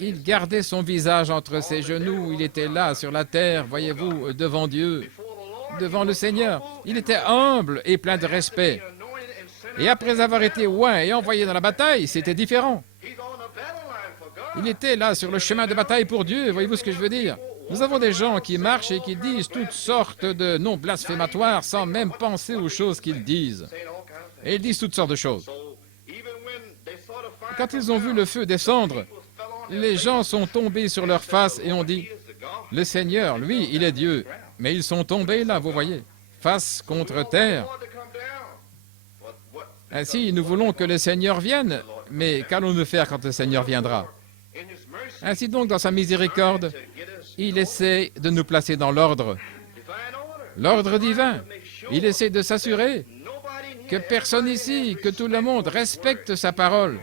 il gardait son visage entre ses genoux, il était là sur la terre, voyez-vous, devant Dieu, devant le Seigneur. Il était humble et plein de respect. Et après avoir été oint et envoyé dans la bataille, c'était différent. Il était là sur le chemin de bataille pour Dieu, voyez-vous ce que je veux dire? Nous avons des gens qui marchent et qui disent toutes sortes de noms blasphématoires sans même penser aux choses qu'ils disent. Et ils disent toutes sortes de choses. Quand ils ont vu le feu descendre, les gens sont tombés sur leur face et ont dit, le Seigneur, lui, il est Dieu. Mais ils sont tombés là, vous voyez, face contre terre. Ainsi, nous voulons que le Seigneur vienne, mais qu'allons-nous faire quand le Seigneur viendra? Ainsi donc, dans sa miséricorde, il essaie de nous placer dans l'ordre divin. Il essaie de s'assurer que personne ici, que tout le monde respecte sa parole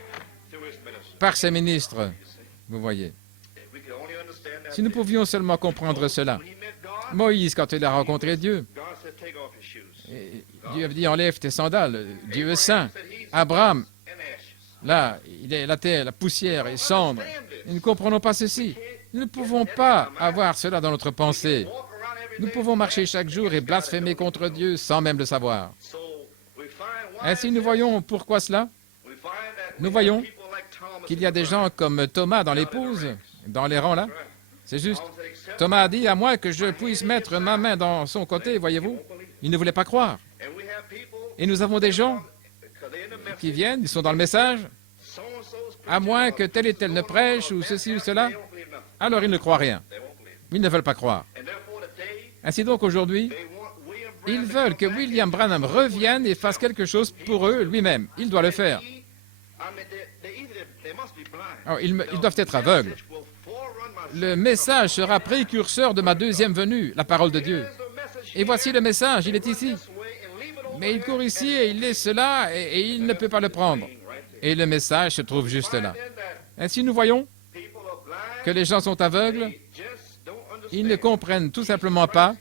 par ses ministres. Vous voyez. Si nous pouvions seulement comprendre cela. Moïse, quand il a rencontré Dieu, Dieu avait dit, enlève tes sandales, Dieu est saint. Abraham, là, il est la terre, la poussière et cendre. Nous ne comprenons pas ceci. Nous ne pouvons pas avoir cela dans notre pensée. Nous pouvons marcher chaque jour et blasphémer contre Dieu sans même le savoir. Ainsi, nous voyons pourquoi cela. Nous voyons qu'il y a des gens comme Thomas dans l'épouse, dans les rangs là. C'est juste. Thomas a dit, à moins que je puisse mettre ma main dans son côté, voyez-vous, il ne voulait pas croire. Et nous avons des gens qui viennent, ils sont dans le message, à moins que tel et tel ne prêche, ou ceci ou cela, alors ils ne croient rien. Ils ne veulent pas croire. Ainsi donc, aujourd'hui, ils veulent que William Branham revienne et fasse quelque chose pour eux lui-même. Il doit le faire. Alors, ils doivent être aveugles. Le message sera précurseur de ma deuxième venue, la parole de Dieu. Et voici le message, il est ici. Mais il court ici et il laisse cela et il ne peut pas le prendre. Et le message se trouve juste là. Ainsi, nous voyons que les gens sont aveugles. Ils ne comprennent tout simplement pas.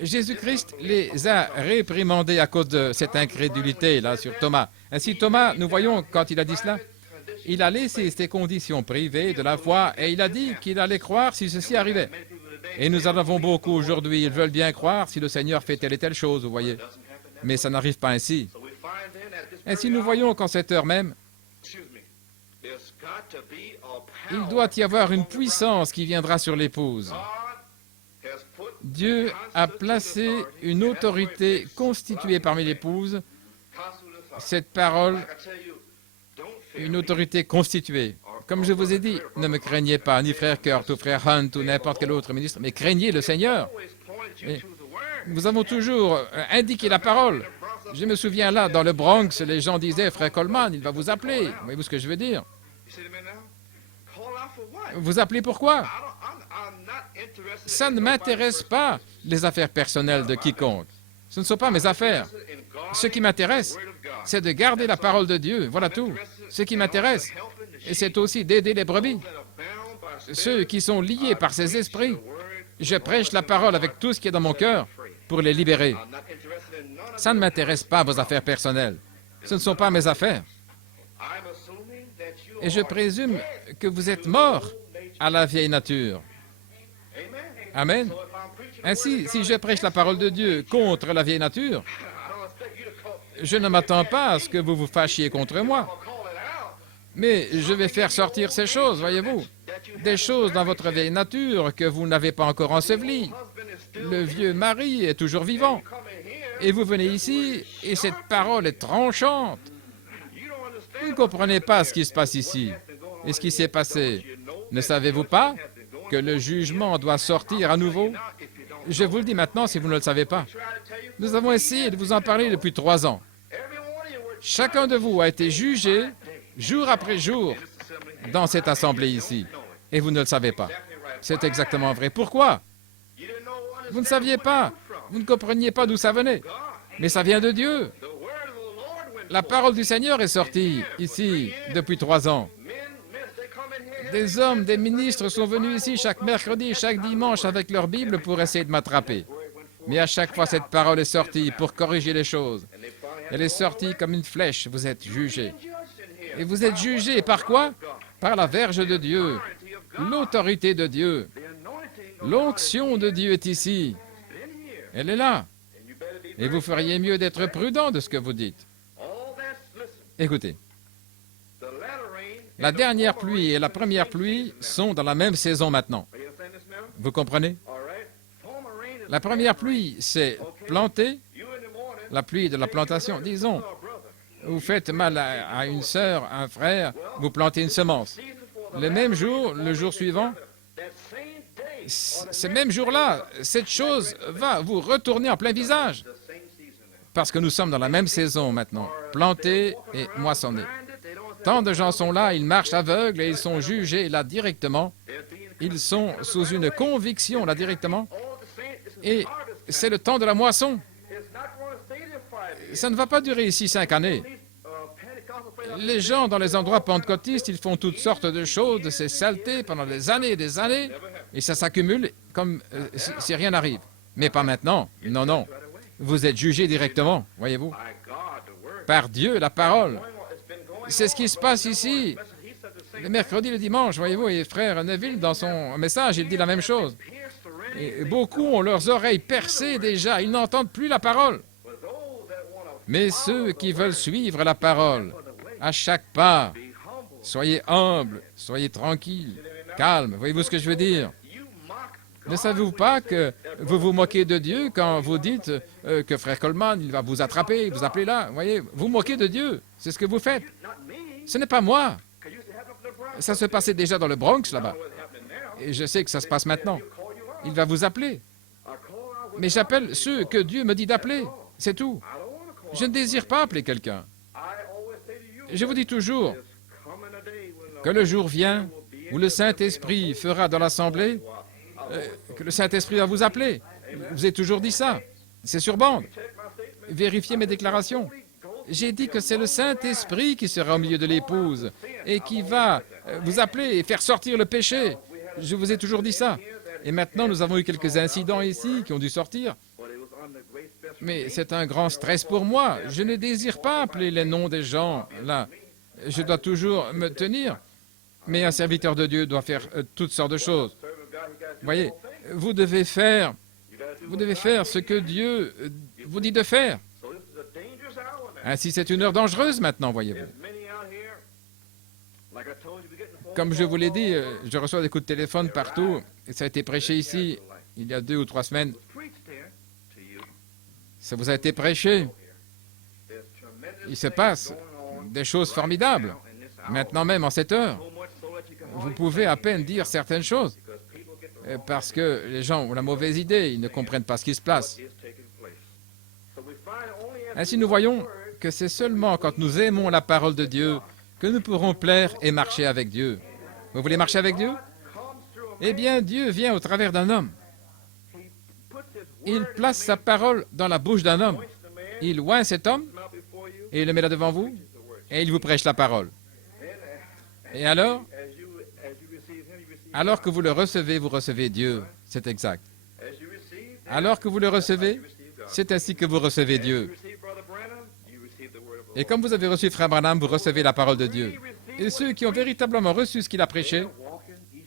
Jésus-Christ les a réprimandés à cause de cette incrédulité là sur Thomas. Ainsi, Thomas, nous voyons quand il a dit cela, il a laissé ses conditions privées de la foi et il a dit qu'il allait croire si ceci arrivait. Et nous en avons beaucoup aujourd'hui. Ils veulent bien croire si le Seigneur fait telle et telle chose, vous voyez. Mais ça n'arrive pas ainsi. Ainsi, nous voyons qu'en cette heure même, il doit y avoir une puissance qui viendra sur l'épouse. Dieu a placé une autorité constituée parmi l'épouse. Cette parole, une autorité constituée. Comme je vous ai dit, ne me craignez pas, ni frère Kurt ou frère Hunt ou n'importe quel autre ministre, mais craignez le Seigneur. Et nous avons toujours indiqué la parole. Je me souviens là, dans le Bronx, les gens disaient, frère Coleman, il va vous appeler. Voyez-vous ce que je veux dire? Vous appelez pourquoi? Ça ne m'intéresse pas, les affaires personnelles de quiconque. Ce ne sont pas mes affaires. Ce qui m'intéresse, c'est de garder la parole de Dieu. Voilà tout. Ce qui m'intéresse, et c'est aussi d'aider les brebis. Ceux qui sont liés par ces esprits. Je prêche la parole avec tout ce qui est dans mon cœur pour les libérer. Ça ne m'intéresse pas, vos affaires personnelles. Ce ne sont pas mes affaires. Et je présume que vous êtes morts à la vieille nature. Amen. Ainsi, si je prêche la parole de Dieu contre la vieille nature, je ne m'attends pas à ce que vous vous fâchiez contre moi. Mais je vais faire sortir ces choses, voyez-vous. Des choses dans votre vieille nature que vous n'avez pas encore ensevelies. Le vieux mari est toujours vivant. Et vous venez ici, et cette parole est tranchante. Vous ne comprenez pas ce qui se passe ici et ce qui s'est passé. Ne savez-vous pas que le jugement doit sortir à nouveau? Je vous le dis maintenant si vous ne le savez pas. Nous avons essayé de vous en parler depuis 3 ans. Chacun de vous a été jugé jour après jour dans cette assemblée ici. Et vous ne le savez pas. C'est exactement vrai. Pourquoi? Vous ne saviez pas. Vous ne compreniez pas d'où ça venait. Mais ça vient de Dieu. La parole du Seigneur est sortie ici depuis 3 ans. Des hommes, des ministres sont venus ici chaque mercredi, chaque dimanche avec leur Bible pour essayer de m'attraper. Mais à chaque fois, cette parole est sortie pour corriger les choses. Elle est sortie comme une flèche. Vous êtes jugés. Et vous êtes jugés par quoi? Par la verge de Dieu, l'autorité de Dieu. L'onction de Dieu est ici. Elle est là. Et vous feriez mieux d'être prudent de ce que vous dites. Écoutez. La dernière pluie et la première pluie sont dans la même saison maintenant. Vous comprenez? La première pluie, c'est planter, la pluie de la plantation. Disons, vous faites mal à une sœur, un frère, vous plantez une semence. le même jour, le jour suivant, ce même jour-là, cette chose va vous retourner en plein visage. Parce que nous sommes dans la même saison maintenant, planter et moissonner. Tant de gens sont là, ils marchent aveugles et ils sont jugés là directement. Ils sont sous une conviction là directement. Et c'est le temps de la moisson. Ça ne va pas durer ici 5 années. Les gens dans les endroits pentecôtistes, ils font toutes sortes de choses, de ces saletés pendant des années et des années, et ça s'accumule comme si rien n'arrive. Mais pas maintenant. Non, non. Vous êtes jugés directement, voyez-vous, par Dieu, la parole. C'est ce qui se passe ici. Le mercredi, le dimanche, voyez-vous, et frère Neville, dans son message, il dit la même chose. Et beaucoup ont leurs oreilles percées déjà, ils n'entendent plus la parole. Mais ceux qui veulent suivre la parole, à chaque pas, soyez humbles, soyez tranquilles, calmes. Voyez-vous ce que je veux dire? Ne savez-vous pas que vous vous moquez de Dieu quand vous dites que frère Coleman, il va vous attraper, vous appelez là? Voyez, vous moquez de Dieu, c'est ce que vous faites. Ce n'est pas moi. Ça se passait déjà dans le Bronx, là-bas. Et je sais que ça se passe maintenant. Il va vous appeler. Mais j'appelle ceux que Dieu me dit d'appeler. C'est tout. Je ne désire pas appeler quelqu'un. Je vous dis toujours que le jour vient où le Saint-Esprit fera dans l'Assemblée, que le Saint-Esprit va vous appeler. Je vous ai toujours dit ça. C'est sur bande. Vérifiez mes déclarations. J'ai dit que c'est le Saint-Esprit qui sera au milieu de l'épouse et qui va vous appeler et faire sortir le péché. Je vous ai toujours dit ça. Et maintenant, nous avons eu quelques incidents ici qui ont dû sortir. Mais c'est un grand stress pour moi. Je ne désire pas appeler les noms des gens, là. Je dois toujours me tenir. Mais un serviteur de Dieu doit faire toutes sortes de choses. Voyez, vous devez faire ce que Dieu vous dit de faire. Ainsi, c'est une heure dangereuse maintenant, voyez-vous. Comme je vous l'ai dit, je reçois des coups de téléphone partout. Et ça a été prêché ici, il y a 2 ou 3 semaines. Ça vous a été prêché. Il se passe des choses formidables. Maintenant même, en cette heure, vous pouvez à peine dire certaines choses. Parce que les gens ont la mauvaise idée, ils ne comprennent pas ce qui se passe. Ainsi, nous voyons que c'est seulement quand nous aimons la parole de Dieu que nous pourrons plaire et marcher avec Dieu. Vous voulez marcher avec Dieu? Eh bien, Dieu vient au travers d'un homme. Il place sa parole dans la bouche d'un homme. Il oint cet homme et il le met là devant vous et il vous prêche la parole. Et alors que vous le recevez, vous recevez Dieu. C'est exact. Alors que vous le recevez, c'est ainsi que vous recevez Dieu. Et comme vous avez reçu Frère Branham, vous recevez la parole de Dieu. Et ceux qui ont véritablement reçu ce qu'il a prêché,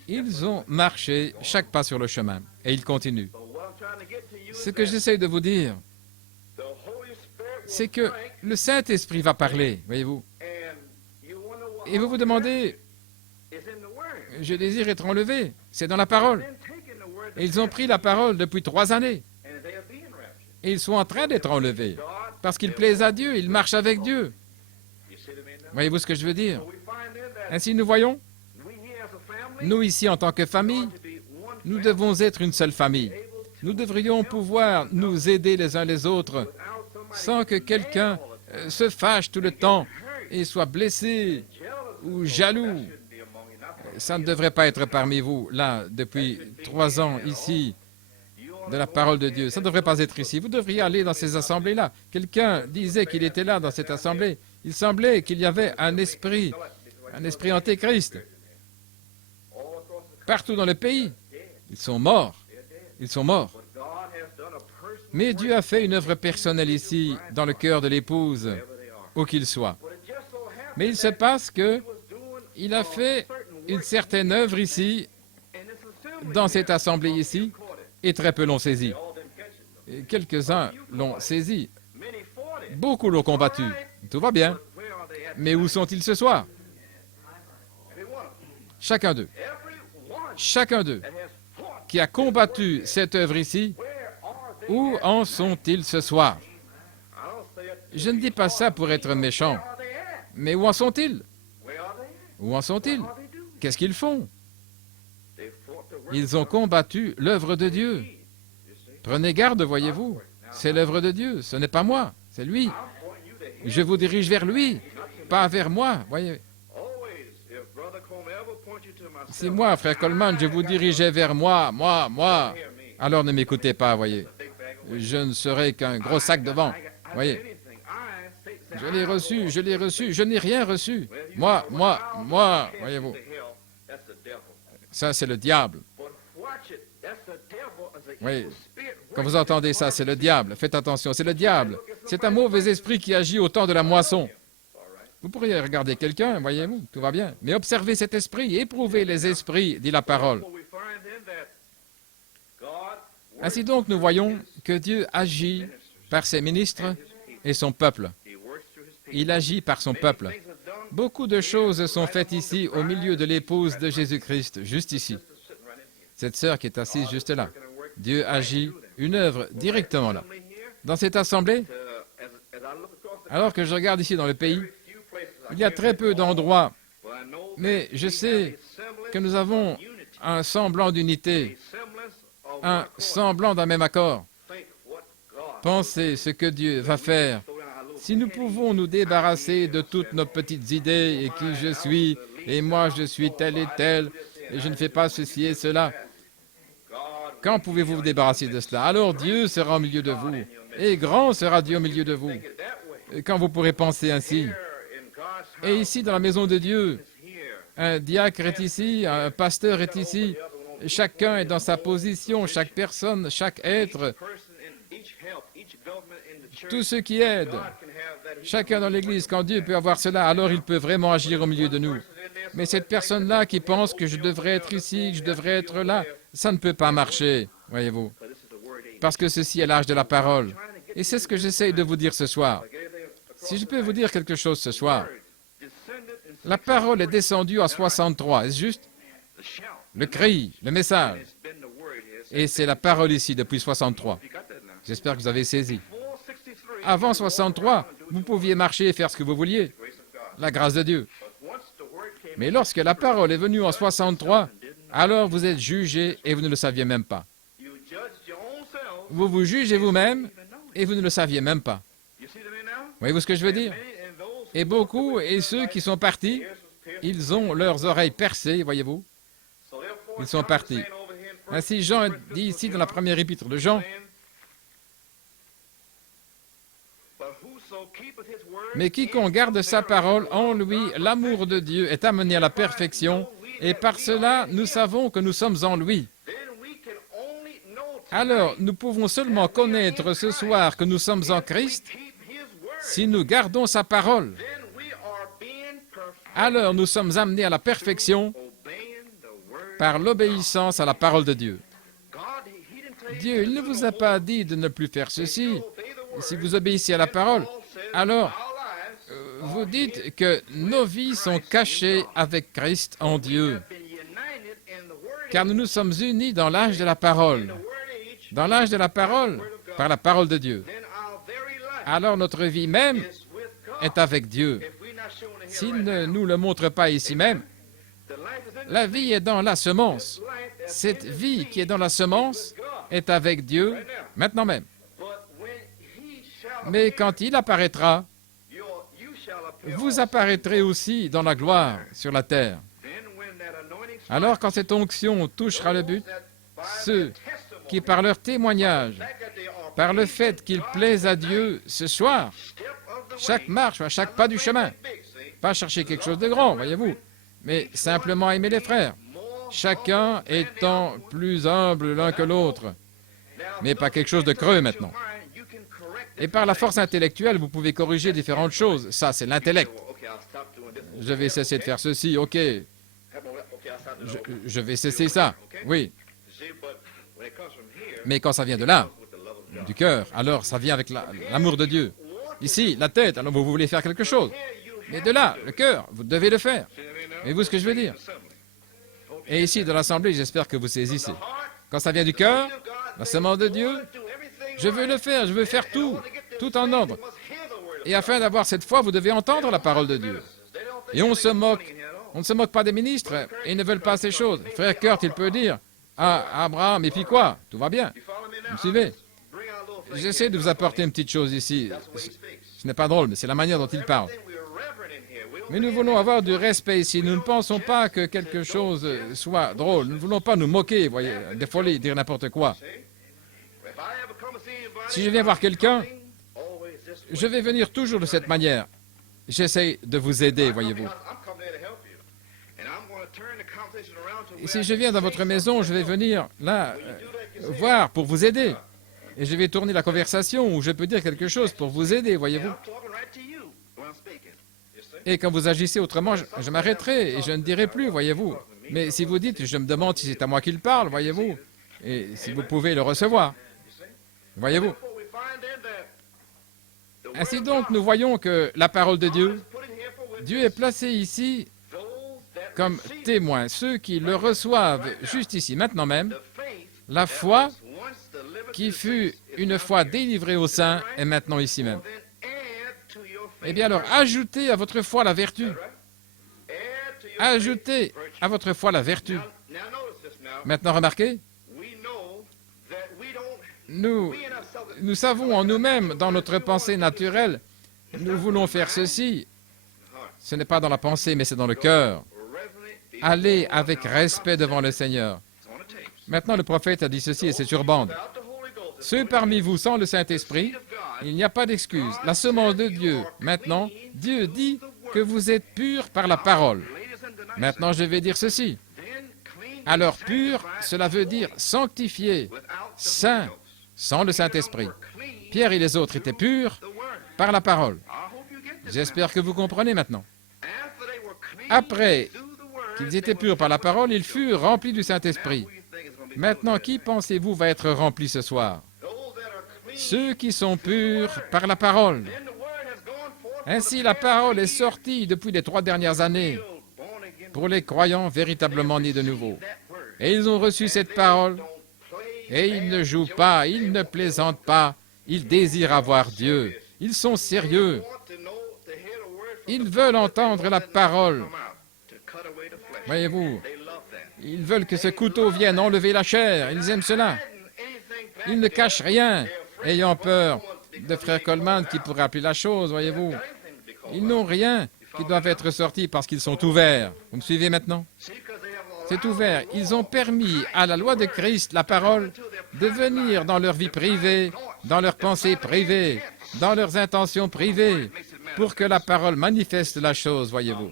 ils ont marché chaque pas sur le chemin. Et ils continuent. Ce que j'essaie de vous dire, c'est que le Saint-Esprit va parler, voyez-vous. Et vous vous demandez, je désire être enlevé. C'est dans la parole. Et ils ont pris la parole depuis 3 années. Et ils sont en train d'être enlevés. Parce qu'ils plaisent à Dieu, ils marchent avec Dieu. Voyez-vous ce que je veux dire? Ainsi, nous voyons, nous ici, en tant que famille, nous devons être une seule famille. Nous devrions pouvoir nous aider les uns les autres sans que quelqu'un se fâche tout le temps et soit blessé ou jaloux. Ça ne devrait pas être parmi vous, là, depuis 3 ans, ici, de la parole de Dieu. Ça ne devrait pas être ici. Vous devriez aller dans ces assemblées-là. Quelqu'un disait qu'il était là dans cette assemblée. Il semblait qu'il y avait un esprit antéchrist. Partout dans le pays. Ils sont morts. Ils sont morts. Mais Dieu a fait une œuvre personnelle ici, dans le cœur de l'épouse, où qu'il soit. Mais il se passe qu'il a fait une certaine œuvre ici, dans cette assemblée ici, et très peu l'ont saisi. Et quelques-uns l'ont saisi. Beaucoup l'ont combattu. Tout va bien. Mais où sont-ils ce soir? Chacun d'eux. Chacun d'eux qui a combattu cette œuvre ici, où en sont-ils ce soir? Je ne dis pas ça pour être méchant, mais où en sont-ils? Où en sont-ils? qu'est-ce qu'ils font? Ils ont combattu l'œuvre de Dieu. Prenez garde, voyez-vous. C'est l'œuvre de Dieu, ce n'est pas moi, c'est lui. Je vous dirige vers lui, pas vers moi, voyez. Si moi, frère Coleman, je vous dirigeais vers moi, alors ne m'écoutez pas, voyez. Je ne serai qu'un gros sac de vent, voyez. Je l'ai reçu, je n'ai rien reçu. Moi, voyez-vous. Ça, c'est le diable. Oui, quand vous entendez ça, c'est le diable. Faites attention, c'est le diable. C'est un mauvais esprit qui agit au temps de la moisson. Vous pourriez regarder quelqu'un, voyez-vous, tout va bien. Mais observez cet esprit, éprouvez les esprits, dit la parole. Ainsi donc, nous voyons que Dieu agit par ses ministres et son peuple. Il agit par son peuple. Beaucoup de choses sont faites ici, au milieu de l'épouse de Jésus-Christ, juste ici. Cette sœur qui est assise juste là. Dieu agit une œuvre directement là. Dans cette assemblée, alors que je regarde ici dans le pays, il y a très peu d'endroits, mais je sais que nous avons un semblant d'unité, un semblant d'un même accord. Pensez ce que Dieu va faire. Si nous pouvons nous débarrasser de toutes nos petites idées, et qui je suis, et moi je suis tel et tel, et je ne fais pas ceci et cela, quand pouvez-vous vous débarrasser de cela? Alors Dieu sera au milieu de vous, et grand sera Dieu au milieu de vous. Et quand vous pourrez penser ainsi. Et ici, dans la maison de Dieu, un diacre est ici, un pasteur est ici, chacun est dans sa position, chaque personne, chaque être, tous ceux qui aident, chacun dans l'Église, quand Dieu peut avoir cela, alors il peut vraiment agir au milieu de nous. Mais cette personne-là qui pense que je devrais être ici, que je devrais être là, ça ne peut pas marcher, voyez-vous, parce que ceci est l'âge de la parole. Et c'est ce que j'essaye de vous dire ce soir. Si je peux vous dire quelque chose ce soir, la parole est descendue à 63, est-ce juste? Le cri, le message. Et c'est la parole ici depuis 63. J'espère que vous avez saisi. Avant 63, vous pouviez marcher et faire ce que vous vouliez. La grâce de Dieu. Mais lorsque la parole est venue en 63, alors vous êtes jugés et vous ne le saviez même pas. Vous vous jugez vous-même et vous ne le saviez même pas. Voyez-vous ce que je veux dire? Et beaucoup, et ceux qui sont partis, ils ont leurs oreilles percées, voyez-vous. Ils sont partis. Ainsi, Jean dit ici dans la première épître de Jean, « Mais quiconque garde sa parole, en lui, l'amour de Dieu est amené à la perfection, et par cela, nous savons que nous sommes en lui. » Alors, nous pouvons seulement connaître ce soir que nous sommes en Christ si nous gardons sa parole. Alors, nous sommes amenés à la perfection par l'obéissance à la parole de Dieu. Dieu, il ne vous a pas dit de ne plus faire ceci. Si vous obéissez à la parole, alors vous dites que nos vies sont cachées avec Christ en Dieu. Car nous nous sommes unis dans l'âge de la parole. Dans l'âge de la parole, par la parole de Dieu. Alors notre vie même est avec Dieu. S'il ne nous le montre pas ici même, la vie est dans la semence. Cette vie qui est dans la semence est avec Dieu maintenant même. Mais quand il apparaîtra, vous apparaîtrez aussi dans la gloire sur la terre. Alors quand cette onction touchera le but, ceux qui par leur témoignage, par le fait qu'ils plaisent à Dieu ce soir, chaque marche, à chaque pas du chemin, pas chercher quelque chose de grand, voyez-vous, mais simplement aimer les frères, chacun étant plus humble l'un que l'autre, mais pas quelque chose de creux maintenant. Et par la force intellectuelle, vous pouvez corriger différentes choses. Ça, c'est l'intellect. Je vais cesser de faire ceci, ok. Je vais cesser ça, oui. Mais quand ça vient de là, du cœur, alors ça vient avec l'amour de Dieu. Ici, la tête, alors vous voulez faire quelque chose. Mais de là, le cœur, vous devez le faire. Voyez-vous ce que je veux dire? Et ici, dans l'Assemblée, j'espère que vous saisissez. Quand ça vient du cœur, la semence de Dieu, je veux le faire, je veux faire tout, tout en ordre. Et afin d'avoir cette foi, vous devez entendre la parole de Dieu. Et on se moque On ne se moque pas des ministres, et ils ne veulent pas ces choses. Frère Kurt, il peut dire, ah, Abraham, et puis quoi? Tout va bien. Vous me suivez? J'essaie de vous apporter une petite chose ici. Ce n'est pas drôle, mais c'est la manière dont il parle. Mais nous voulons avoir du respect ici. Nous ne pensons pas que quelque chose soit drôle. Nous ne voulons pas nous moquer, voyez, des folies, dire n'importe quoi. Si je viens voir quelqu'un, je vais venir toujours de cette manière. J'essaie de vous aider, voyez-vous. Et si je viens dans votre maison, je vais venir là, voir pour vous aider. Et je vais tourner la conversation où je peux dire quelque chose pour vous aider, voyez-vous. Et quand vous agissez autrement, je m'arrêterai et je ne dirai plus, voyez-vous. Mais si vous dites, je me demande si c'est à moi qu'il parle, voyez-vous, et si vous pouvez le recevoir, voyez-vous. Ainsi donc, nous voyons que la parole de Dieu, Dieu est placé ici comme témoin. Ceux qui le reçoivent juste ici, maintenant même, la foi qui fut une fois délivrée aux saints est maintenant ici même. Eh bien alors, ajoutez à votre foi la vertu. Ajoutez à votre foi la vertu. Maintenant, remarquez, nous savons en nous-mêmes, dans notre pensée naturelle, nous voulons faire ceci. Ce n'est pas dans la pensée, mais c'est dans le cœur. Allez avec respect devant le Seigneur. Maintenant, le prophète a dit ceci, et c'est sur bande. Ceux parmi vous sans le Saint-Esprit, il n'y a pas d'excuse. La semence de Dieu, maintenant, Dieu dit que vous êtes purs par la parole. Maintenant, je vais dire ceci. Alors, pur, cela veut dire sanctifié, saint, sans le Saint-Esprit. Pierre et les autres étaient purs par la parole. J'espère que vous comprenez maintenant. Après qu'ils étaient purs par la parole, ils furent remplis du Saint-Esprit. Maintenant, qui pensez-vous va être rempli ce soir? Ceux qui sont purs par la parole. Ainsi, la parole est sortie depuis les 3 dernières années pour les croyants véritablement nés de nouveau. Et ils ont reçu cette parole, et ils ne jouent pas, ils ne plaisantent pas, ils désirent avoir Dieu. Ils sont sérieux. Ils veulent entendre la parole. Voyez-vous, ils veulent que ce couteau vienne enlever la chair. Ils aiment cela. Ils ne cachent rien, ayant peur de frère Coleman qui pourrait appeler la chose, voyez-vous. Ils n'ont rien qui doit être sorti parce qu'ils sont ouverts. Vous me suivez maintenant? C'est ouvert. Ils ont permis à la loi de Christ, la parole, de venir dans leur vie privée, dans leurs pensées privées, dans leurs intentions privées, pour que la parole manifeste la chose, voyez-vous.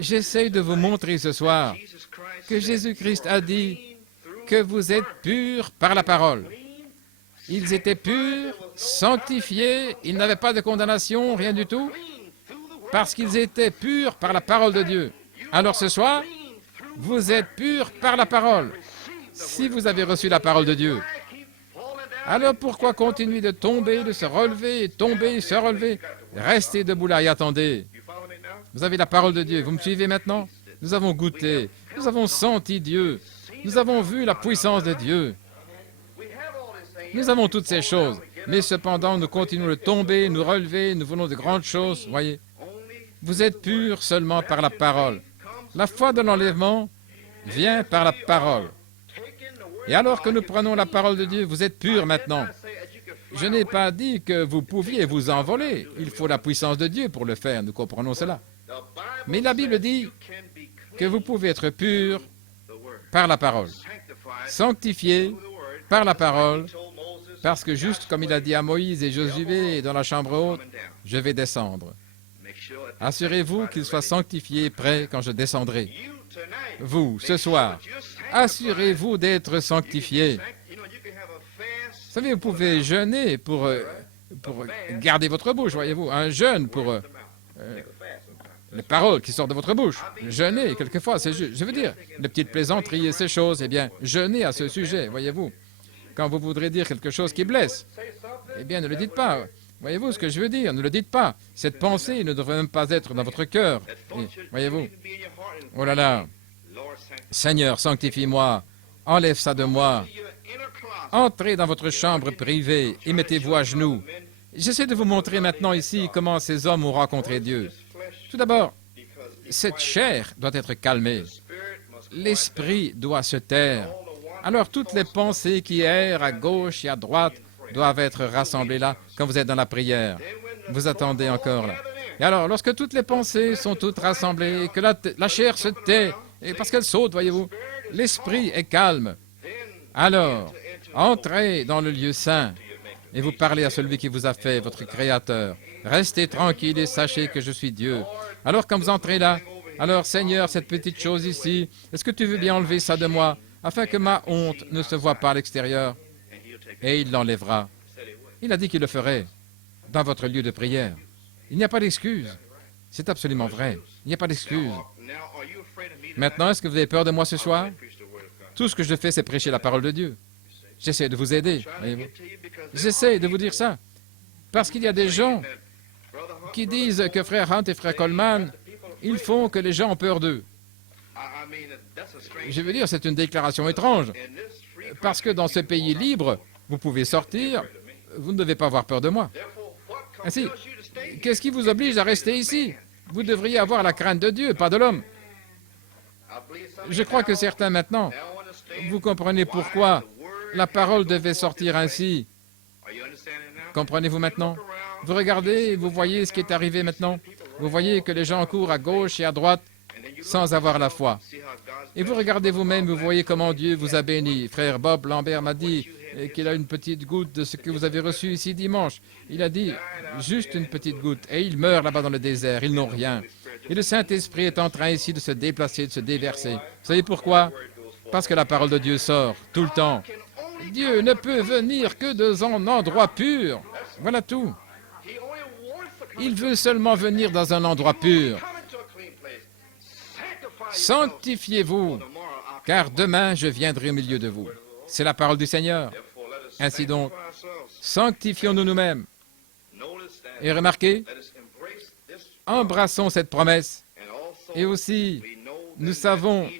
J'essaie de vous montrer ce soir que Jésus-Christ a dit que vous êtes purs par la parole. Ils étaient purs, sanctifiés, ils n'avaient pas de condamnation, rien du tout, parce qu'ils étaient purs par la parole de Dieu. Alors ce soir, vous êtes purs par la parole, si vous avez reçu la parole de Dieu. Alors pourquoi continuer de tomber, de se relever, tomber, se relever? Restez debout là et attendez. Vous avez la parole de Dieu, vous me suivez maintenant? Nous avons goûté, nous avons senti Dieu, nous avons vu la puissance de Dieu. Nous avons toutes ces choses, mais cependant nous continuons de tomber, nous relever, nous voulons de grandes choses, voyez. Vous êtes purs seulement par la parole. La foi de l'enlèvement vient par la parole. Et alors que nous prenons la parole de Dieu, vous êtes purs maintenant. Je n'ai pas dit que vous pouviez vous envoler. Il faut la puissance de Dieu pour le faire, nous comprenons cela. Mais la Bible dit que vous pouvez être purs par la parole, sanctifiés par la parole, parce que juste comme il a dit à Moïse et Josué dans la chambre haute, je vais descendre. Assurez-vous qu'il soit sanctifié, prêt quand je descendrai. Vous, ce soir, assurez-vous d'être sanctifié. Vous savez, vous pouvez jeûner pour garder votre bouche, voyez-vous. Un jeûne pour les paroles qui sortent de votre bouche. Jeûner, quelquefois, c'est juste. Je veux dire, les petites plaisanteries et ces choses, eh bien, jeûnez à ce sujet, voyez-vous. Quand vous voudrez dire quelque chose qui blesse, eh bien, ne le dites pas. Voyez-vous ce que je veux dire? Ne le dites pas. Cette pensée ne devrait même pas être dans votre cœur. Voyez-vous? Oh là là. Seigneur, sanctifie-moi. Enlève ça de moi. Entrez dans votre chambre privée et mettez-vous à genoux. J'essaie de vous montrer maintenant ici comment ces hommes ont rencontré Dieu. Tout d'abord, cette chair doit être calmée. L'esprit doit se taire. Alors toutes les pensées qui errent à gauche et à droite doivent être rassemblées là, quand vous êtes dans la prière. Vous attendez encore là. Et alors, lorsque toutes les pensées sont toutes rassemblées, et que la chair se tait, et parce qu'elle saute, voyez-vous, l'esprit est calme. Alors, entrez dans le lieu saint et vous parlez à celui qui vous a fait, votre Créateur. Restez tranquille et sachez que je suis Dieu. Alors, quand vous entrez là, alors, Seigneur, cette petite chose ici, est-ce que tu veux bien enlever ça de moi, afin que ma honte ne se voie pas à l'extérieur? Et il l'enlèvera. Il a dit qu'il le ferait dans votre lieu de prière. Il n'y a pas d'excuse. C'est absolument vrai. Il n'y a pas d'excuse. Maintenant, est-ce que vous avez peur de moi ce soir? Tout ce que je fais, c'est prêcher la parole de Dieu. J'essaie de vous aider. J'essaie de vous dire ça. Parce qu'il y a des gens qui disent que frère Hunt et frère Coleman, ils font que les gens ont peur d'eux. Je veux dire, c'est une déclaration étrange. Parce que dans ce pays libre, vous pouvez sortir, vous ne devez pas avoir peur de moi. Ainsi, qu'est-ce qui vous oblige à rester ici? Vous devriez avoir la crainte de Dieu, pas de l'homme. Je crois que certains maintenant, vous comprenez pourquoi la parole devait sortir ainsi. Comprenez-vous maintenant? Vous regardez, vous voyez ce qui est arrivé maintenant. Vous voyez que les gens courent à gauche et à droite sans avoir la foi. Et vous regardez vous-même, vous voyez comment Dieu vous a béni. Frère Bob Lambert m'a dit qu'il a une petite goutte de ce que vous avez reçu ici dimanche. Il a dit, juste une petite goutte. Et ils meurent là-bas dans le désert, ils n'ont rien. Et le Saint-Esprit est en train ici de se déplacer, de se déverser. Vous savez pourquoi? Parce que la parole de Dieu sort tout le temps. Dieu ne peut venir que dans un endroit pur. Voilà tout. Il veut seulement venir dans un endroit pur. Sanctifiez-vous, car demain je viendrai au milieu de vous. C'est la parole du Seigneur. Ainsi donc, sanctifions-nous nous-mêmes. Et remarquez, embrassons cette promesse. Et aussi, nous savons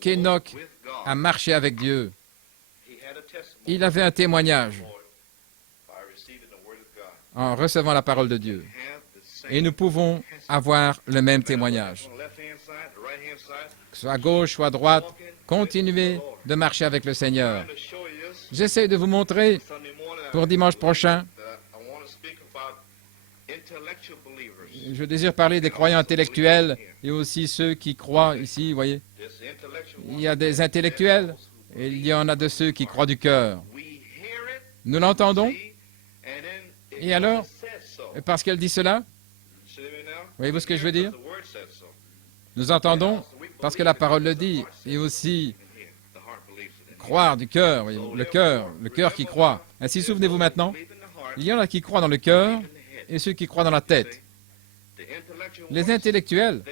qu'Enoch a marché avec Dieu. Il avait un témoignage en recevant la parole de Dieu. Et nous pouvons avoir le même témoignage. Que ce soit à gauche ou à droite, continuez de marcher avec le Seigneur. J'essaie de vous montrer pour dimanche prochain. Je désire parler des croyants intellectuels et aussi ceux qui croient ici, vous voyez. Il y a des intellectuels et il y en a de ceux qui croient du cœur. Nous l'entendons. Et alors, parce qu'elle dit cela, voyez-vous ce que je veux dire? Nous entendons parce que la parole le dit, et aussi croire du cœur, voyez-vous, le cœur qui croit. Ainsi, souvenez-vous maintenant, il y en a qui croient dans le cœur et ceux qui croient dans la tête. Les intellectuels,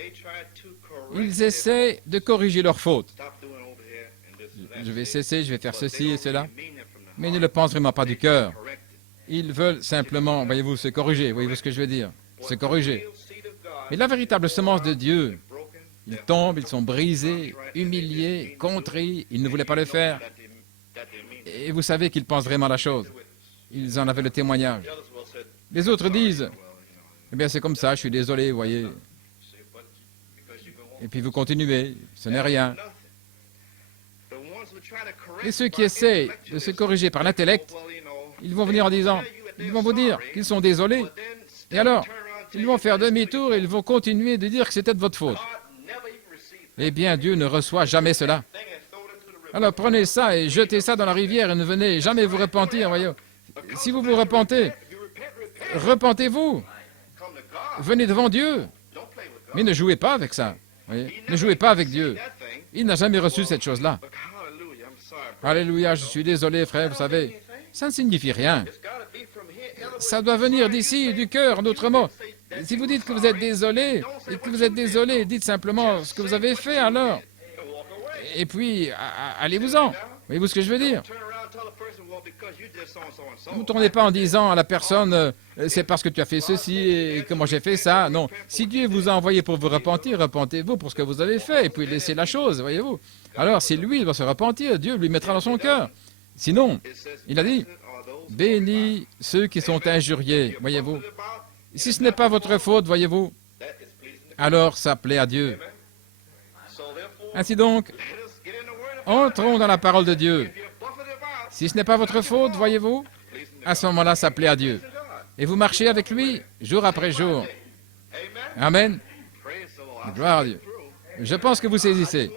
ils essaient de corriger leurs fautes. Je vais cesser, je vais faire ceci et cela, mais ils ne le pensent vraiment pas du cœur. Ils veulent simplement, voyez-vous, se corriger. Voyez-vous ce que je veux dire? Se corriger. Mais la véritable semence de Dieu, ils tombent, ils sont brisés, humiliés, contrits, ils ne voulaient pas le faire. Et vous savez qu'ils pensent vraiment la chose. Ils en avaient le témoignage. Les autres disent, eh bien c'est comme ça, je suis désolé, vous voyez. Et puis vous continuez, ce n'est rien. Et ceux qui essaient de se corriger par l'intellect, ils vont venir en disant, ils vont vous dire qu'ils sont désolés. Et alors, ils vont faire demi-tour et ils vont continuer de dire que c'était de votre faute. Eh bien, Dieu ne reçoit jamais cela. Alors prenez ça et jetez ça dans la rivière et ne venez jamais vous repentir, voyez. Si vous vous repentez, repentez-vous. Venez devant Dieu. Mais ne jouez pas avec ça. Voyez. Ne jouez pas avec Dieu. Il n'a jamais reçu cette chose-là. Alléluia, je suis désolé, frère, vous savez. Ça ne signifie rien. Ça doit venir d'ici, du cœur, d'autres mots. Si vous dites que vous êtes désolé, et que vous êtes désolé, dites simplement ce que vous avez fait alors. Et puis, allez-vous-en. Voyez-vous ce que je veux dire? Ne tournez pas en disant à la personne, c'est parce que tu as fait ceci et que moi j'ai fait ça. Non. Si Dieu vous a envoyé pour vous repentir, repentez-vous pour ce que vous avez fait et puis laissez la chose, voyez-vous. Alors, si lui doit se repentir, Dieu lui mettra dans son cœur. Sinon, il a dit, bénis ceux qui sont injuriés, voyez-vous. Si ce n'est pas votre faute, voyez-vous, alors ça plaît à Dieu. Ainsi donc, entrons dans la parole de Dieu. Si ce n'est pas votre faute, voyez-vous, à ce moment-là, ça plaît à Dieu. Et vous marchez avec lui, jour après jour. Amen. Gloire à Dieu. Je pense que vous saisissez.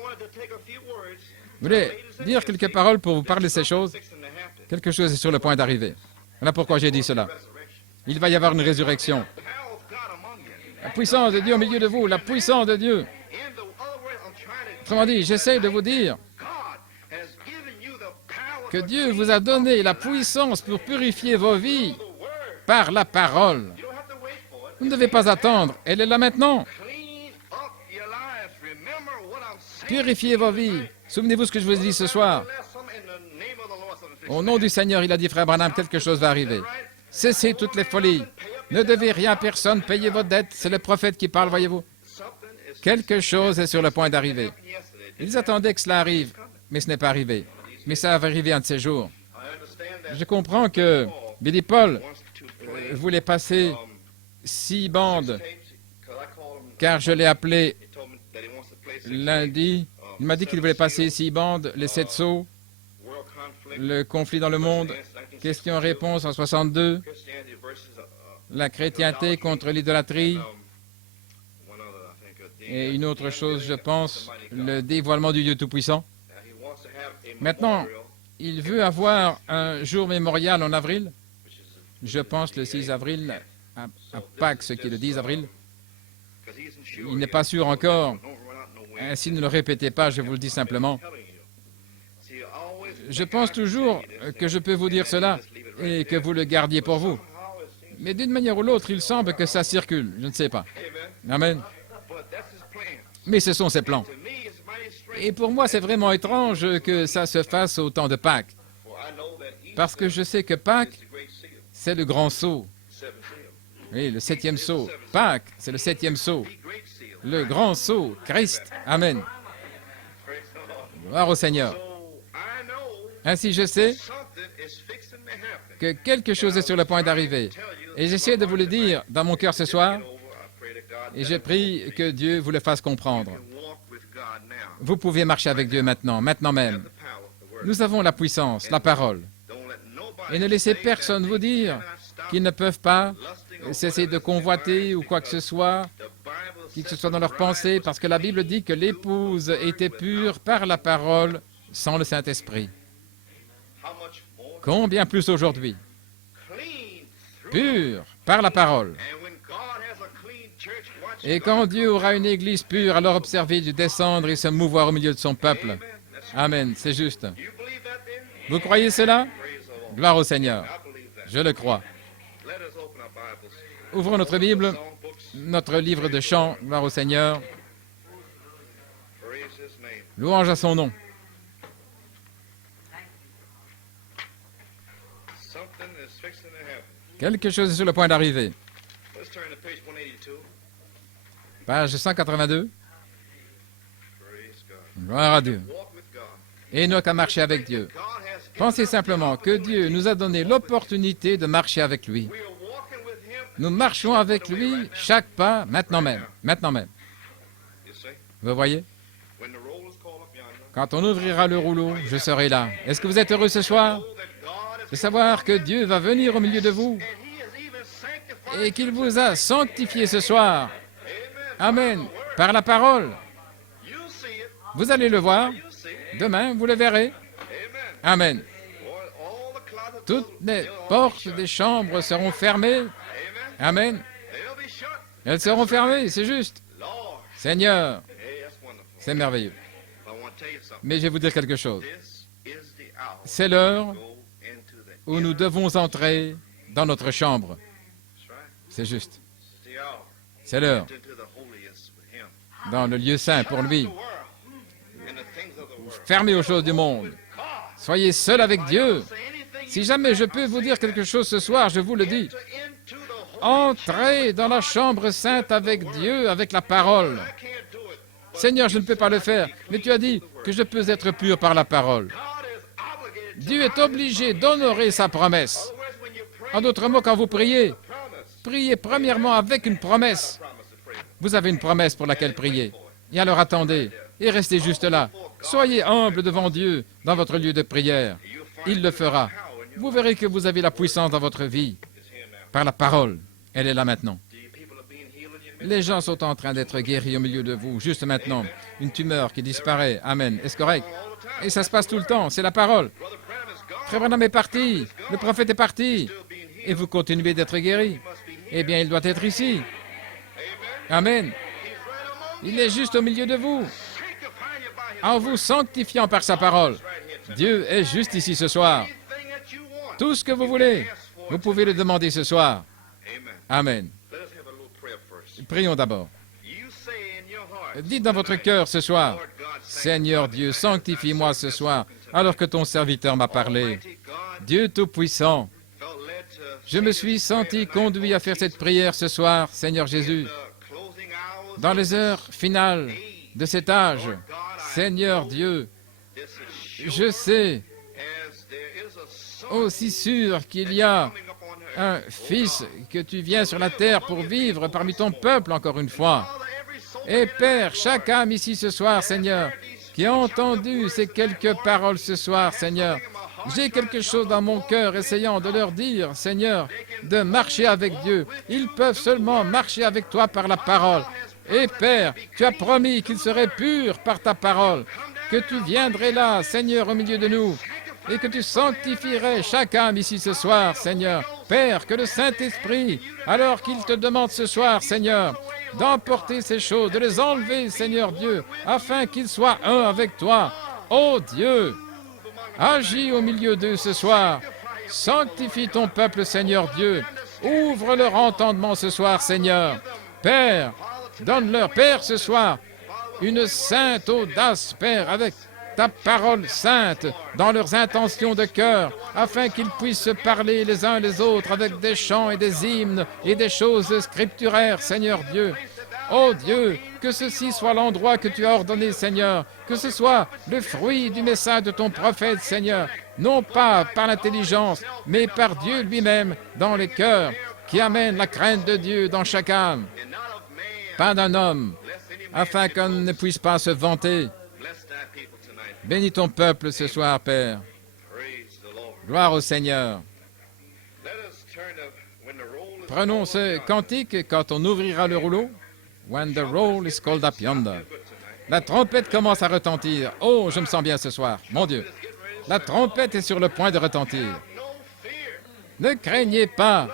Vous voulez dire quelques paroles pour vous parler de ces choses? Quelque chose est sur le point d'arriver. Voilà pourquoi j'ai dit cela. Il va y avoir une résurrection. La puissance de Dieu au milieu de vous, la puissance de Dieu. Autrement dit, j'essaie de vous dire que Dieu vous a donné la puissance pour purifier vos vies par la parole. Vous ne devez pas attendre, elle est là maintenant. Purifiez vos vies. Souvenez-vous ce que je vous ai dit ce soir. Au nom du Seigneur, il a dit, frère Branham, quelque chose va arriver. Cessez toutes les folies. Ne devez rien à personne, payez votre dette. C'est le prophète qui parle, voyez-vous. Quelque chose est sur le point d'arriver. Ils attendaient que cela arrive, mais ce n'est pas arrivé. Mais ça va arriver un de ces jours. Je comprends que Billy Paul voulait passer 6 bandes, car je l'ai appelé lundi. Il m'a dit qu'il voulait passer 6 bandes, les 7 sceaux, le conflit dans le monde, question-réponse en 62, la chrétienté contre l'idolâtrie, et une autre chose, je pense, le dévoilement du Dieu Tout-Puissant. Maintenant, il veut avoir un jour mémorial en avril, je pense le 6 avril, à Pâques, ce qui est le 10 avril. Il n'est pas sûr encore. Ainsi, ne le répétez pas, je vous le dis simplement. Je pense toujours que je peux vous dire cela et que vous le gardiez pour vous. Mais d'une manière ou l'autre, il semble que ça circule. Je ne sais pas. Amen. Mais ce sont ses plans. Et pour moi, c'est vraiment étrange que ça se fasse au temps de Pâques. Parce que je sais que Pâques, c'est le grand sceau. Oui, le 7e sceau. Pâques, c'est le 7e sceau. Le grand sceau, Christ. Amen. Gloire au Seigneur. Ainsi, je sais que quelque chose est sur le point d'arriver. Et j'essaie de vous le dire dans mon cœur ce soir. Et je prie que Dieu vous le fasse comprendre. Vous pouvez marcher avec Dieu maintenant, maintenant même. Nous avons la puissance, la parole. Et ne laissez personne vous dire qu'ils ne peuvent pas cesser de convoiter ou quoi que ce soit, qui que ce soit dans leurs pensées, parce que la Bible dit que l'épouse était pure par la parole sans le Saint-Esprit. Combien plus aujourd'hui? Pure par la parole. Et quand Dieu aura une église pure, alors observez Dieu descendre et se mouvoir au milieu de son peuple. Amen, c'est juste. Vous croyez cela? Gloire au Seigneur. Je le crois. Ouvrons notre Bible, notre livre de chants, gloire au Seigneur. Louange à son nom. Quelque chose est sur le point d'arriver. Page 182. Gloire à Dieu. Enoch a marché avec Dieu. Pensez simplement que Dieu nous a donné l'opportunité de marcher avec lui. Nous marchons avec lui chaque pas, maintenant même. Maintenant même. Vous voyez? Quand on ouvrira le rouleau, je serai là. Est-ce que vous êtes heureux ce soir de savoir que Dieu va venir au milieu de vous et qu'il vous a sanctifié ce soir? Amen. Par la parole. Vous allez le voir. Demain, vous le verrez. Amen. Toutes les portes des chambres seront fermées. Amen. Elles seront fermées, c'est juste. Seigneur, c'est merveilleux. Mais je vais vous dire quelque chose. C'est l'heure où nous devons entrer dans notre chambre. C'est juste. C'est l'heure. Dans le lieu saint pour lui. Fermez aux choses du monde. Soyez seul avec Dieu. Si jamais je peux vous dire quelque chose ce soir, je vous le dis. Entrez dans la chambre sainte avec Dieu, avec la parole. Seigneur, je ne peux pas le faire, mais tu as dit que je peux être pur par la parole. Dieu est obligé d'honorer sa promesse. En d'autres mots, quand vous priez, priez premièrement avec une promesse. Vous avez une promesse pour laquelle prier. Et alors attendez et restez juste là. Soyez humble devant Dieu dans votre lieu de prière. Il le fera. Vous verrez que vous avez la puissance dans votre vie par la parole. Elle est là maintenant. Les gens sont en train d'être guéris au milieu de vous, juste maintenant. Une tumeur qui disparaît. Amen. Est-ce correct? Et ça se passe tout le temps. C'est la parole. Frère Branham est parti. Le prophète est parti. Et vous continuez d'être guéri. Eh bien, il doit être ici. Amen. Il est juste au milieu de vous, en vous sanctifiant par sa parole. Dieu est juste ici ce soir. Tout ce que vous voulez, vous pouvez le demander ce soir. Amen. Prions d'abord. Dites dans votre cœur ce soir, Seigneur Dieu, sanctifie-moi ce soir, alors que ton serviteur m'a parlé. Dieu Tout-Puissant, je me suis senti conduit à faire cette prière ce soir, Seigneur Jésus. Dans les heures finales de cet âge, Seigneur Dieu, je sais aussi sûr qu'il y a un Fils que tu viens sur la terre pour vivre parmi ton peuple encore une fois. Et Père, chaque âme ici ce soir, Seigneur, qui a entendu ces quelques paroles ce soir, Seigneur, j'ai quelque chose dans mon cœur essayant de leur dire, Seigneur, de marcher avec Dieu. Ils peuvent seulement marcher avec toi par la parole. Et Père, tu as promis qu'ils seraient purs par ta parole, que tu viendrais là, Seigneur, au milieu de nous, et que tu sanctifierais chaque âme ici ce soir, Seigneur. Père, que le Saint-Esprit, alors qu'il te demande ce soir, Seigneur, d'emporter ces choses, de les enlever, Seigneur Dieu, afin qu'ils soient un avec toi. Ô Dieu, agis au milieu d'eux ce soir. Sanctifie ton peuple, Seigneur Dieu. Ouvre leur entendement ce soir, Seigneur. Père, donne-leur, Père, ce soir, une sainte audace, Père, avec ta parole sainte dans leurs intentions de cœur, afin qu'ils puissent se parler les uns les autres avec des chants et des hymnes et des choses scripturaires, Seigneur Dieu. Oh Dieu, que ceci soit l'endroit que tu as ordonné, Seigneur, que ce soit le fruit du message de ton prophète, Seigneur, non pas par l'intelligence, mais par Dieu lui-même dans les cœurs, qui amène la crainte de Dieu dans chaque âme, pas d'un homme, afin qu'on ne puisse pas se vanter. Bénis ton peuple ce soir, Père. Gloire au Seigneur. Prenons ce cantique quand on ouvrira le rouleau. When the roll is called up yonder. La trompette commence à retentir. Oh, je me sens bien ce soir, mon Dieu. La trompette est sur le point de retentir. Ne craignez pas,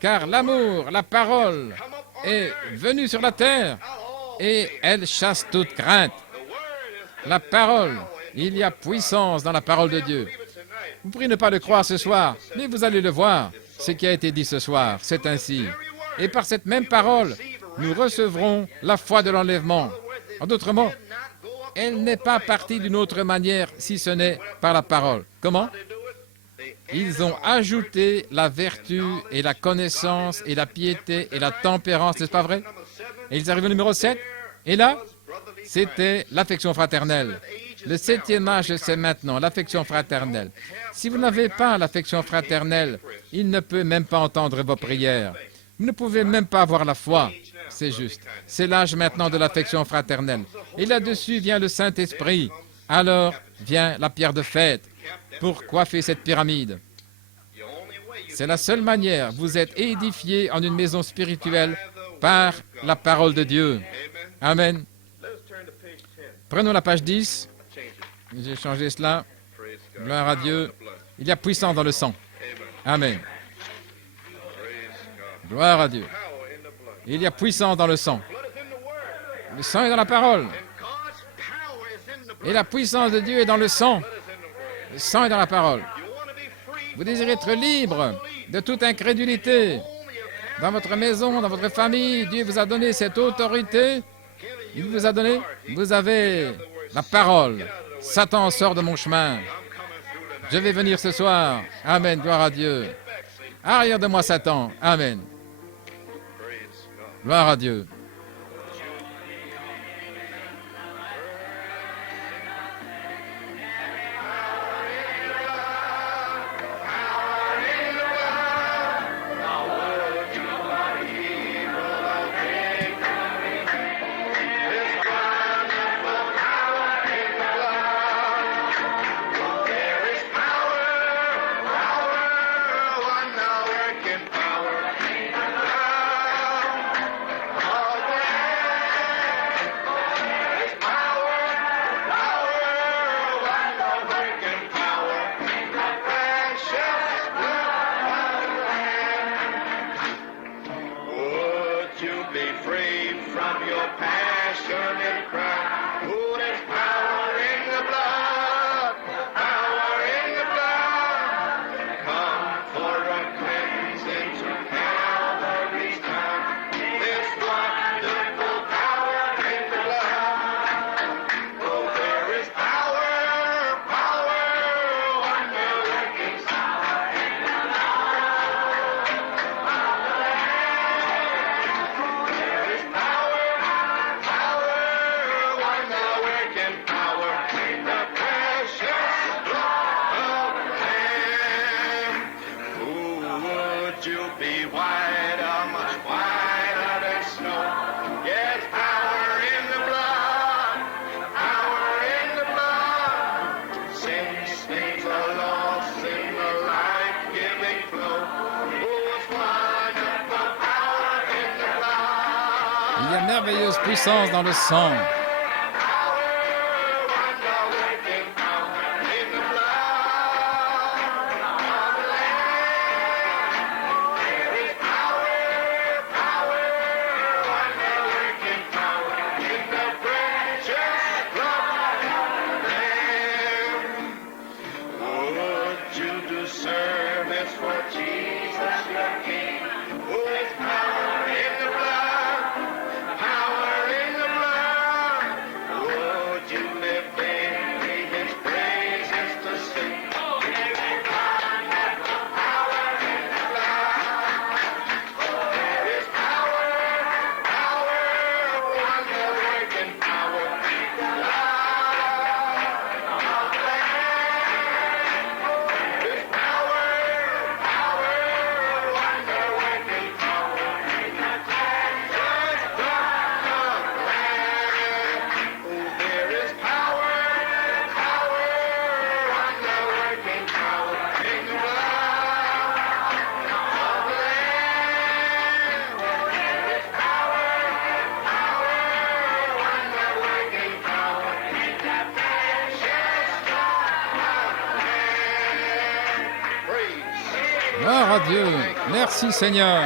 car l'amour, la parole, est venue sur la terre et elle chasse toute crainte. La parole, il y a puissance dans la parole de Dieu. Vous pourriez ne pas le croire ce soir, mais vous allez le voir. Ce qui a été dit ce soir, c'est ainsi. Et par cette même parole, nous recevrons la foi de l'enlèvement. En d'autres mots, elle n'est pas partie d'une autre manière si ce n'est par la parole. Comment? Ils ont ajouté la vertu et la connaissance et la piété et la tempérance, n'est-ce pas vrai? Et ils arrivent au numéro 7. Et là, c'était l'affection fraternelle. Le 7e âge, c'est maintenant, l'affection fraternelle. Si vous n'avez pas l'affection fraternelle, il ne peut même pas entendre vos prières. Vous ne pouvez même pas avoir la foi. C'est juste. C'est l'âge maintenant de l'affection fraternelle. Et là-dessus vient le Saint-Esprit. Alors vient la pierre de fête pour coiffer cette pyramide. C'est la seule manière. Vous êtes édifiés en une maison spirituelle par la parole de Dieu. Amen. Prenons la page 10. J'ai changé cela. Gloire à Dieu. Il y a puissance dans le sang. Amen. Gloire à Dieu. Il y a puissance dans le sang. Le sang est dans la parole. Et la puissance de Dieu est dans le sang. Le sang est dans la parole. Vous désirez être libre de toute incrédulité. Dans votre maison, dans votre famille, Dieu vous a donné cette autorité. Il vous a donné. Vous avez la parole. Satan sort de mon chemin. Je vais venir ce soir. Amen. Gloire à Dieu. Arrière de moi, Satan. Amen. Gloire à Dieu. Il y a merveilleuse puissance dans le sang. Gloire à Dieu. Merci Seigneur.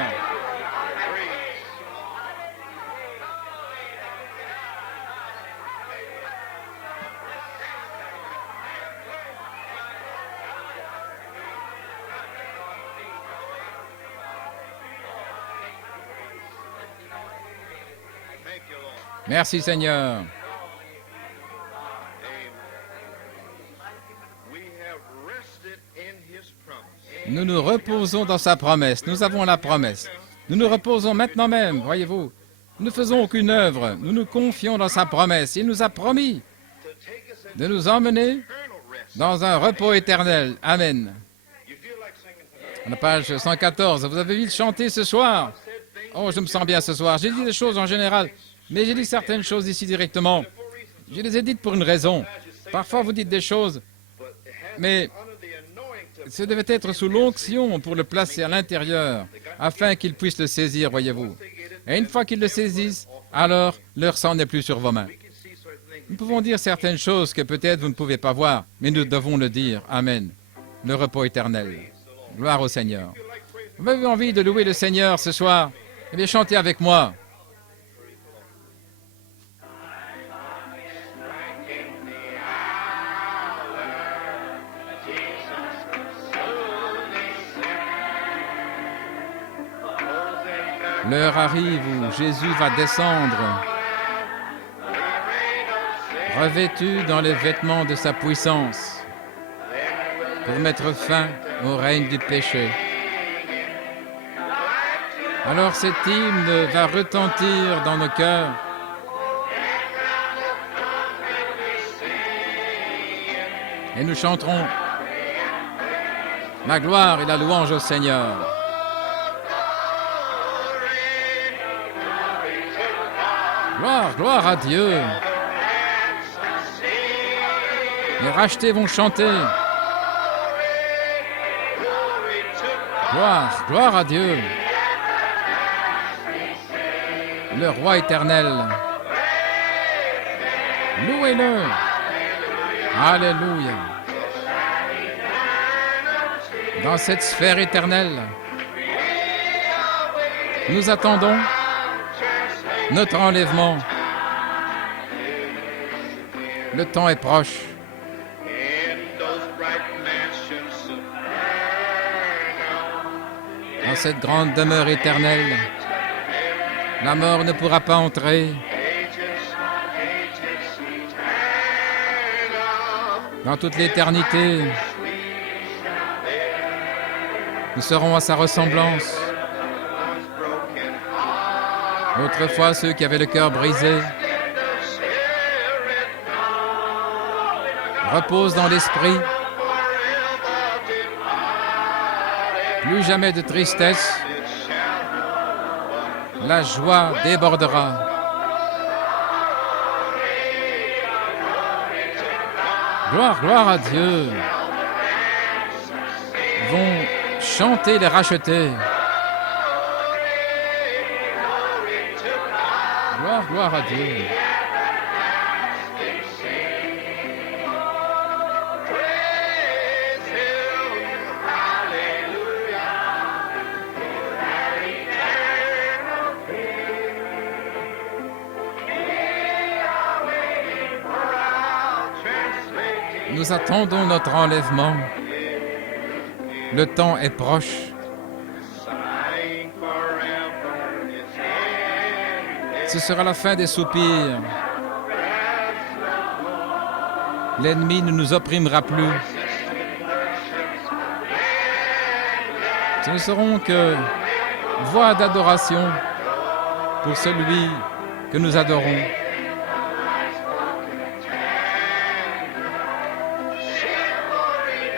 Merci Seigneur. Nous nous reposons dans sa promesse. Nous avons la promesse. Nous nous reposons maintenant même, voyez-vous. Nous ne faisons aucune œuvre. Nous nous confions dans sa promesse. Il nous a promis de nous emmener dans un repos éternel. Amen. À la page 114, vous avez vu le chanter ce soir. Oh, je me sens bien ce soir. J'ai dit des choses en général, mais j'ai dit certaines choses ici directement. Je les ai dites pour une raison. Parfois, vous dites des choses, mais ce devait être sous l'onction pour le placer à l'intérieur, afin qu'il puisse le saisir, voyez-vous. Et une fois qu'il le saisisse, alors leur sang n'est plus sur vos mains. Nous pouvons dire certaines choses que peut-être vous ne pouvez pas voir, mais nous devons le dire. Amen. Le repos éternel. Gloire au Seigneur. Vous avez envie de louer le Seigneur ce soir? Eh bien, chantez avec moi. L'heure arrive où Jésus va descendre, revêtu dans les vêtements de sa puissance, pour mettre fin au règne du péché. Alors cet hymne va retentir dans nos cœurs. Et nous chanterons la gloire et la louange au Seigneur. Gloire, gloire à Dieu. Les rachetés vont chanter. Gloire, gloire à Dieu. Le roi éternel. Louez-le. Alléluia. Dans cette sphère éternelle, nous attendons notre enlèvement. Le temps est proche. Dans cette grande demeure éternelle, la mort ne pourra pas entrer. Dans toute l'éternité, nous serons à sa ressemblance. Autrefois, ceux qui avaient le cœur brisé reposent dans l'esprit. Plus jamais de tristesse. La joie débordera. Gloire, gloire à Dieu. Vont chanter les rachetés. gloire à Dieu. Nous attendons notre enlèvement. Le temps est proche. Ce sera la fin des soupirs. L'ennemi ne nous opprimera plus. Ce ne seront que voix d'adoration pour celui que nous adorons.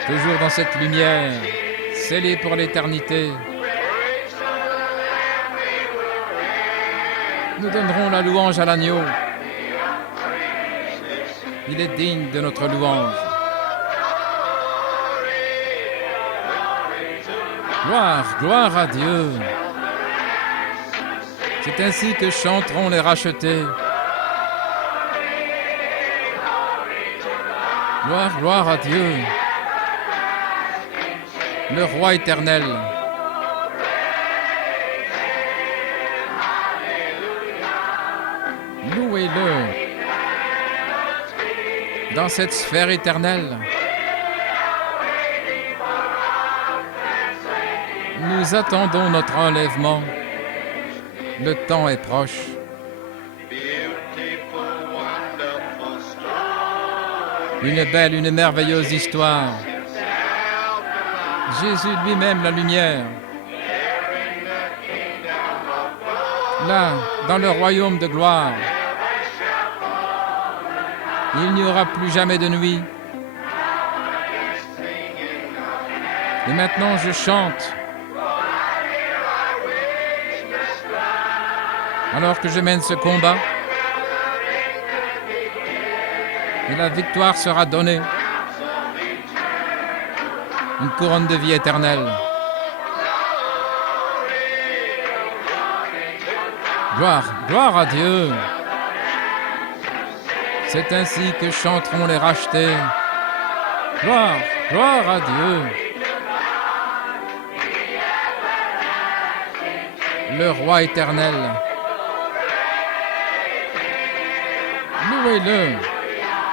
Toujours dans cette lumière, scellée pour l'éternité. Nous donnerons la louange à l'agneau. Il est digne de notre louange. Gloire, gloire à Dieu. C'est ainsi que chanteront les rachetés. Gloire, gloire à Dieu. Le roi éternel. Louez-le dans cette sphère éternelle. Nous attendons notre enlèvement. Le temps est proche. Une belle, une merveilleuse histoire. Jésus lui-même, la lumière. Là, dans le royaume de gloire, il n'y aura plus jamais de nuit. Et maintenant, je chante. Alors que je mène ce combat, et la victoire sera donnée. Une couronne de vie éternelle. Gloire, gloire à Dieu. C'est ainsi que chanteront les rachetés. Gloire, gloire à Dieu. Le roi éternel. Louez-le.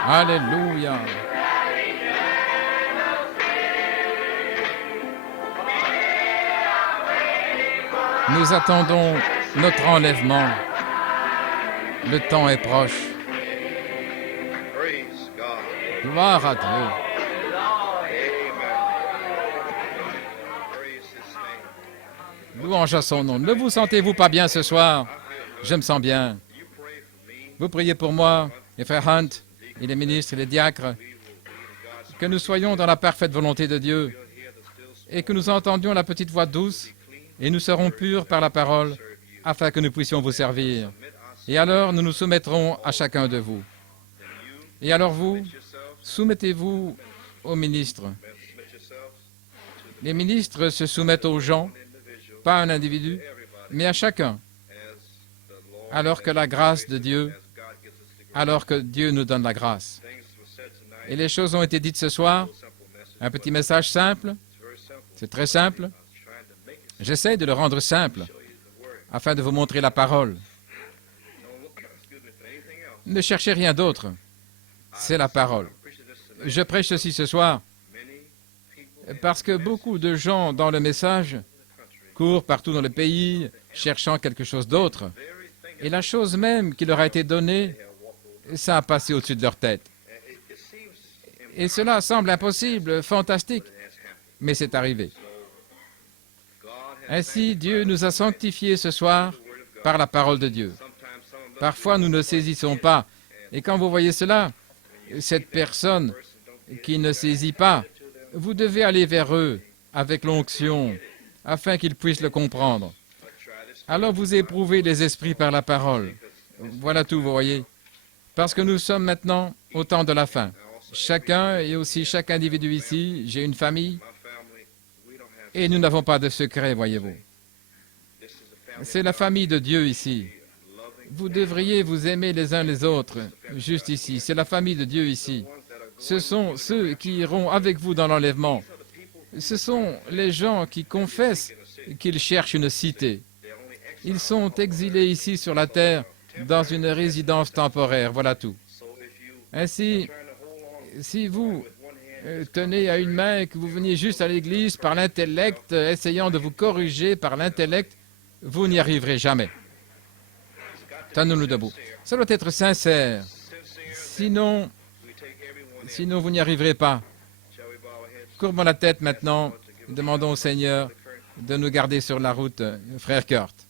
Alléluia. Nous attendons notre enlèvement. Le temps est proche. Gloire à Dieu. Louange à son nom. Ne vous sentez-vous pas bien ce soir? Je me sens bien. Vous priez pour moi, les frères Hunt, et les ministres et les diacres, que nous soyons dans la parfaite volonté de Dieu et que nous entendions la petite voix douce et nous serons purs par la parole afin que nous puissions vous servir. Et alors, nous nous soumettrons à chacun de vous. Et alors vous, soumettez-vous aux ministres. Les ministres se soumettent aux gens, pas à un individu, mais à chacun. Alors que la grâce de Dieu, alors que Dieu nous donne la grâce. Et les choses ont été dites ce soir. Un petit message simple. C'est très simple. J'essaie de le rendre simple, afin de vous montrer la parole. Ne cherchez rien d'autre. C'est la parole. Je prêche ceci ce soir parce que beaucoup de gens dans le message courent partout dans le pays cherchant quelque chose d'autre. Et la chose même qui leur a été donnée, ça a passé au-dessus de leur tête. Et cela semble impossible, fantastique, mais c'est arrivé. Ainsi, Dieu nous a sanctifiés ce soir par la parole de Dieu. Parfois, nous ne saisissons pas. Et quand vous voyez cela, cette personne qui ne saisit pas, vous devez aller vers eux avec l'onction afin qu'ils puissent le comprendre. Alors vous éprouvez les esprits par la parole. Voilà tout, vous voyez. Parce que nous sommes maintenant au temps de la fin. Chacun et aussi chaque individu ici, j'ai une famille, et nous n'avons pas de secret, voyez-vous. C'est la famille de Dieu ici. Vous devriez vous aimer les uns les autres, juste ici. C'est la famille de Dieu ici. Ce sont ceux qui iront avec vous dans l'enlèvement. Ce sont les gens qui confessent qu'ils cherchent une cité. Ils sont exilés ici sur la terre dans une résidence temporaire. Voilà tout. Ainsi, si vous tenez à une main et que vous veniez juste à l'église par l'intellect, essayant de vous corriger par l'intellect, vous n'y arriverez jamais. Tenons-nous debout. Ça doit être sincère. Sinon, vous n'y arriverez pas. Courbons la tête maintenant. Demandons au Seigneur de nous garder sur la route, frère Kurt.